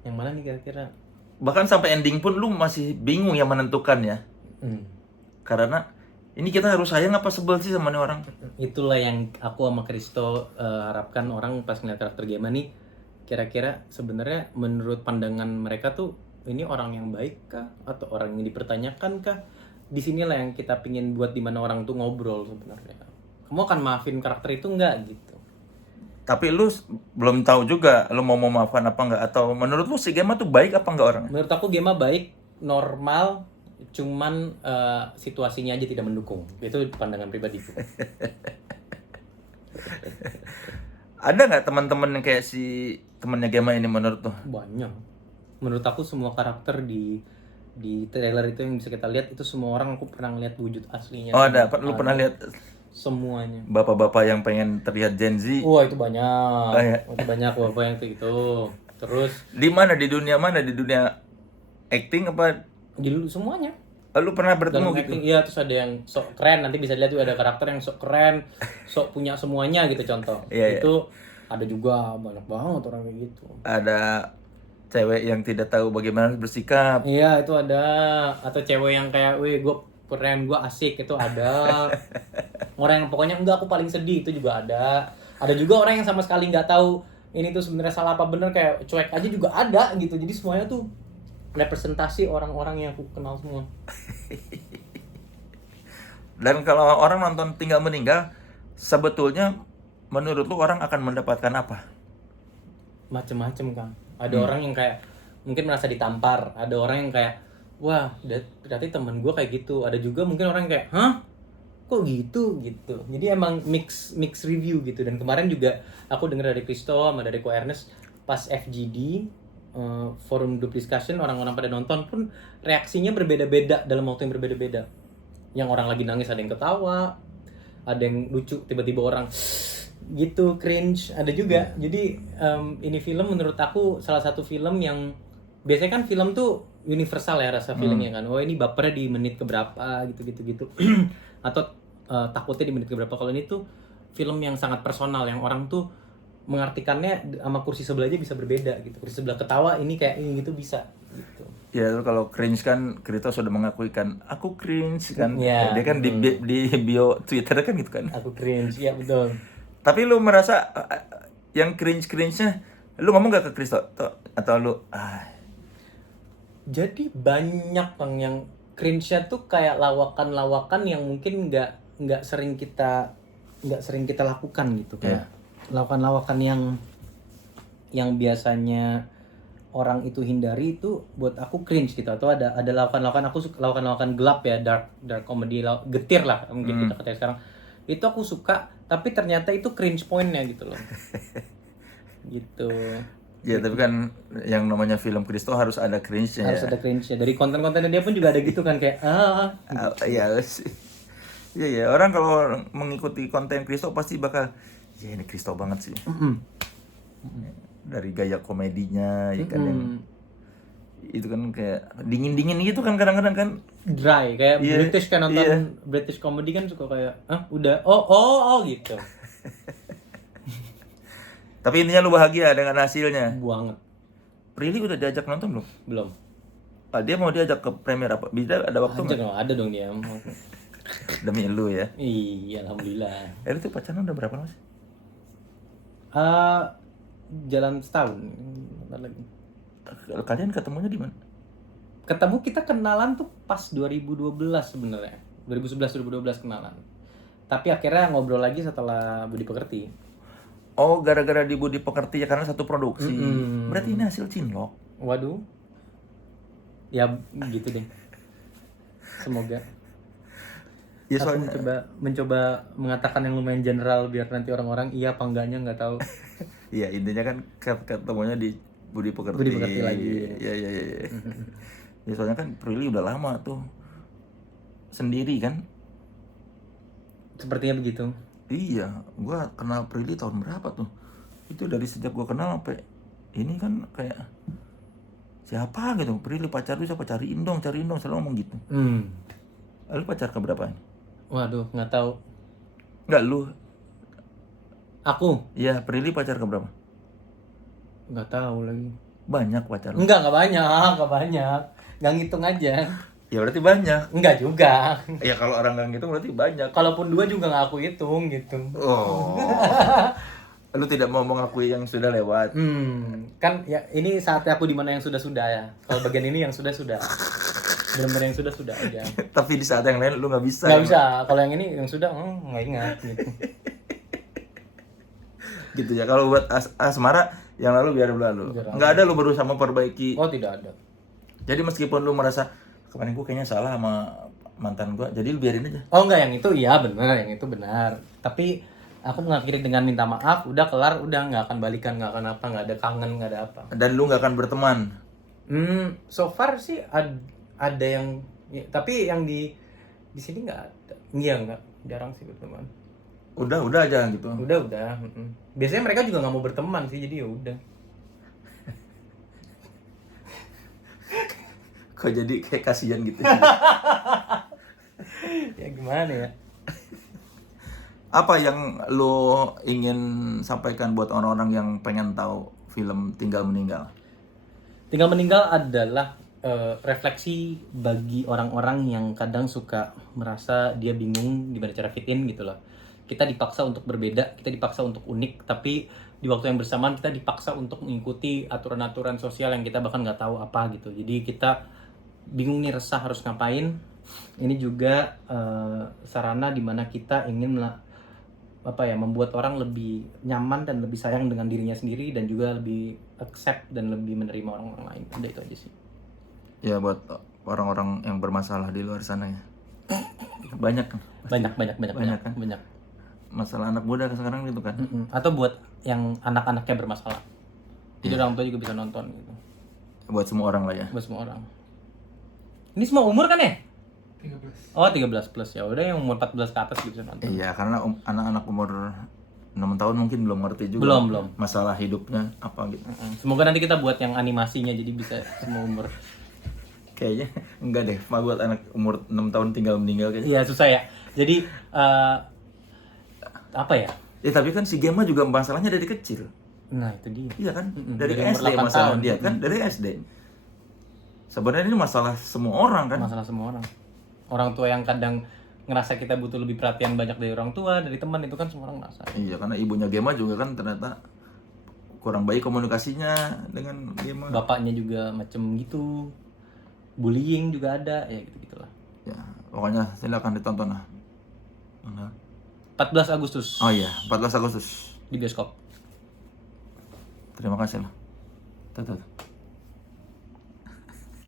Yang mana nih kira-kira? Bahkan sampai ending pun lu masih bingung ya menentukan ya. Karena ini kita harus sayang apa sebel sih sama nih orang? Itulah yang aku sama Kristo harapkan orang pas ngeliat karakter Gema nih. Kira-kira sebenarnya menurut pandangan mereka tuh ini orang yang baik kah atau orang yang dipertanyakan kah? Disinilah yang kita pingin buat dimana orang tuh ngobrol sebenarnya. Kamu akan maafin karakter itu enggak gitu? Tapi lu belum tahu juga lu mau memaafkan apa enggak, atau menurut lu si Gema tuh baik apa enggak orang? Menurut aku Gema baik, normal, cuman situasinya aja tidak mendukung. Itu pandangan pribadiku. Ada nggak teman-teman yang kayak si temennya Gema ini menurut tuh? Banyak. Menurut aku semua karakter di trailer itu yang bisa kita lihat itu semua orang aku pernah lihat wujud aslinya. Oh ada, lu pernah lihat semuanya. bapak-bapak yang pengen terlihat Gen Z? Wah itu banyak. Oh, iya. Itu banyak bapak yang kayak gitu. Terus Di mana, di dunia mana? Di dunia acting apa? di semuanya. Lu pernah bertemu Dalam gitu? acting, iya, terus ada yang sok keren, nanti bisa lihat tuh ada karakter yang sok keren, sok punya semuanya gitu contoh. Iya, Itu ada juga banyak banget orang kayak gitu. Ada cewek yang tidak tahu bagaimana bersikap. Iya itu ada, atau cewek yang kayak, weh gue keren, gue asik, itu ada. Orang yang pokoknya enggak aku paling sedih itu juga ada. Ada juga orang yang sama sekali nggak tahu ini tuh sebenarnya salah apa bener, kayak cuek aja juga ada gitu. Jadi semuanya tuh representasi orang-orang yang aku kenal semua. Dan kalau orang nonton Tinggal Meninggal, sebetulnya menurut lu orang akan mendapatkan apa? Macem-macem kan. Ada orang yang kayak mungkin merasa ditampar, ada orang yang kayak wah berarti teman gue kayak gitu. Ada juga mungkin orang yang kayak hah kok gitu gitu. Jadi emang mix review gitu. Dan kemarin juga aku dengar dari Kristo sama dari Ko Ernest pas FGD forum group discussion, orang-orang pada nonton pun reaksinya berbeda-beda dalam waktu yang berbeda-beda. Yang orang lagi nangis ada yang ketawa, ada yang lucu tiba-tiba orang gitu cringe, ada juga. Jadi ini film menurut aku salah satu film yang biasanya kan film tuh universal ya rasa feelingnya kan. Oh ini bapernya di menit keberapa gitu. Atau takutnya di menit keberapa. Kalau ini tuh film yang sangat personal yang orang tuh mengartikannya sama kursi sebelah aja bisa berbeda gitu. Kursi sebelah ketawa ini kayak ini gitu bisa gitu. Ya kalau cringe kan Krito sudah mengakui kan, aku cringe kan. Ya, Dia kan di bio Twitter kan gitu kan. Aku cringe, ya betul. Tapi lu merasa yang cringe-nya lu ngomong gak ke Kristo atau lu Jadi banyak Bang yang cringe-nya tuh kayak lawakan-lawakan yang mungkin nggak sering kita lakukan gitu kayak lawakan-lawakan yang biasanya orang itu hindari itu buat aku cringe gitu. Atau ada lawakan-lawakan, aku suka lawakan-lawakan gelap ya, dark comedy, getir lah mungkin kita katakan sekarang. Itu aku suka, tapi ternyata itu cringe point-nya gitu loh. Gitu. ya tapi kan yang namanya film Kristo harus ada cringe-nya. Harus ada cringe-nya. Dari konten-kontennya dia pun juga ada gitu kan kayak Iya sih. Iya, orang kalau mengikuti konten Kristo pasti bakal ya ini Kristo banget sih. Dari gaya komedinya ya kan yang itu kan kayak dingin gitu kan kadang-kadang kan dry kayak British kan nonton British comedy kan suka kayak udah oh gitu. Tapi intinya lu bahagia dengan hasilnya. Banget. Prilly udah diajak nonton belum? Belum. Dia mau diajak ke premier apa? Bisa ada waktu nggak? Ada dong dia. Demi lu ya. Iya, alhamdulillah. Itu pacaran udah berapa lama sih? Jalan setahun. Bentar lagi. Kalian ketemunya di mana? Ketemu kita kenalan tuh pas 2012 sebenarnya. 2011-2012 kenalan. Tapi akhirnya ngobrol lagi setelah Budi Pekerti. Oh, gara-gara di Budi Pekerti ya karena satu produksi. Berarti ini hasil cinlok. Waduh. Ya gitu deh. Semoga. Ya Aku soalnya mencoba mengatakan yang lumayan general biar nanti orang-orang iya apa enggaknya nggak tahu. Iya, intinya kan ketemunya di Budi Pekerti. Budi Pekerti lagi. Iya. Ya soalnya kan Prilly udah lama tuh sendiri kan. Sepertinya begitu. Iya, gua kenal Prilly tahun berapa tuh? Itu dari sejak gua kenal sampai ini kan kayak siapa gitu, Prilly pacar lu siapa, cariin dong, selalu ngomong gitu. Lu pacar ke berapa? Waduh, nggak tahu. Enggak lu. Aku Iya, Prilly pacar ke berapa? nggak tahu lagi. Banyak pacar lu. Nggak banyak. Nggak ngitung aja. Ya berarti banyak. Enggak juga. Ya kalau orang nggak gitu berarti banyak. Kalaupun 2 juga nggak aku hitung gitu. Oh. Lu tidak mau mengakui yang sudah lewat. Kan ya ini saatnya aku di mana yang sudah ya. Kalau bagian ini yang sudah. Benar-benar yang sudah aja. Tapi di saat yang lain lu nggak bisa. Nggak bisa. Kalau yang ini yang sudah nggak ingat gitu. Gitu ya. Kalau buat asmara yang lalu biar berlalu. Nggak ada lu berusaha memperbaiki. Oh, tidak ada. Jadi meskipun lu merasa kemarin gue kayaknya salah sama mantan gue, jadi lu biarin aja. Oh enggak, yang itu iya benar, yang itu benar. Tapi aku mengakhiri dengan minta maaf, udah kelar, udah nggak akan balikan, nggak akan apa, nggak ada kangen, nggak ada apa. Dan lu nggak akan berteman. So far sih ada yang, ya, tapi yang di sini nggak ada. Iya nggak, jarang sih berteman. Udah aja gitu. Udah. Biasanya mereka juga nggak mau berteman sih, jadi ya udah. Kok jadi kayak kasihan gitu. Ya gimana ya? Apa yang lu ingin sampaikan buat orang-orang yang pengen tahu film Tinggal Meninggal? Tinggal Meninggal adalah refleksi bagi orang-orang yang kadang suka merasa dia bingung gimana cara fit in gitu loh. Kita dipaksa untuk berbeda, kita dipaksa untuk unik, tapi di waktu yang bersamaan kita dipaksa untuk mengikuti aturan-aturan sosial yang kita bahkan nggak tahu apa gitu. Jadi kita bingung nih, resah harus ngapain. Ini juga sarana dimana kita ingin membuat orang lebih nyaman dan lebih sayang dengan dirinya sendiri, dan juga lebih accept dan lebih menerima orang-orang lain. Udah itu aja sih. Ya buat orang-orang yang bermasalah di luar sana ya. Banyak kan? Banyak. Masalah anak muda sekarang gitu kan. Atau buat yang anak-anaknya bermasalah. Jadi orang tua juga bisa nonton gitu. Buat semua orang lah ya. Buat semua orang. Ini semua umur kan ya? 13. Oh, 13 plus. Ya udah, yang umur 14 ke atas bisa nonton. Iya, karena anak-anak umur 6 tahun mungkin belum ngerti juga Belum. masalah hidupnya apa gitu. Semoga nanti kita buat yang animasinya jadi bisa semua umur. Kayaknya enggak deh, mah buat anak umur 6 tahun tinggal meninggal kayaknya. Iya, susah ya. Jadi apa ya? Ya tapi kan si Gemma juga masalahnya dari kecil. Nah, itu dia. Iya kan? Dari Dari umur SD 8 masalah tahun. dia kan, dari SD. Sebenarnya ini masalah semua orang kan? Masalah semua orang. Orang tua yang kadang ngerasa kita butuh lebih perhatian banyak dari orang tua, dari teman, itu kan semua orang ngerasa. Iya, karena ibunya Gemma juga kan ternyata kurang baik komunikasinya dengan Gemma. Bapaknya juga macem gitu. Bullying juga ada, ya gitu-gitulah. Ya, pokoknya silakan ditonton lah. 14 Agustus Oh iya, 14 Agustus. di bioskop. Terima kasih lah. Tuh.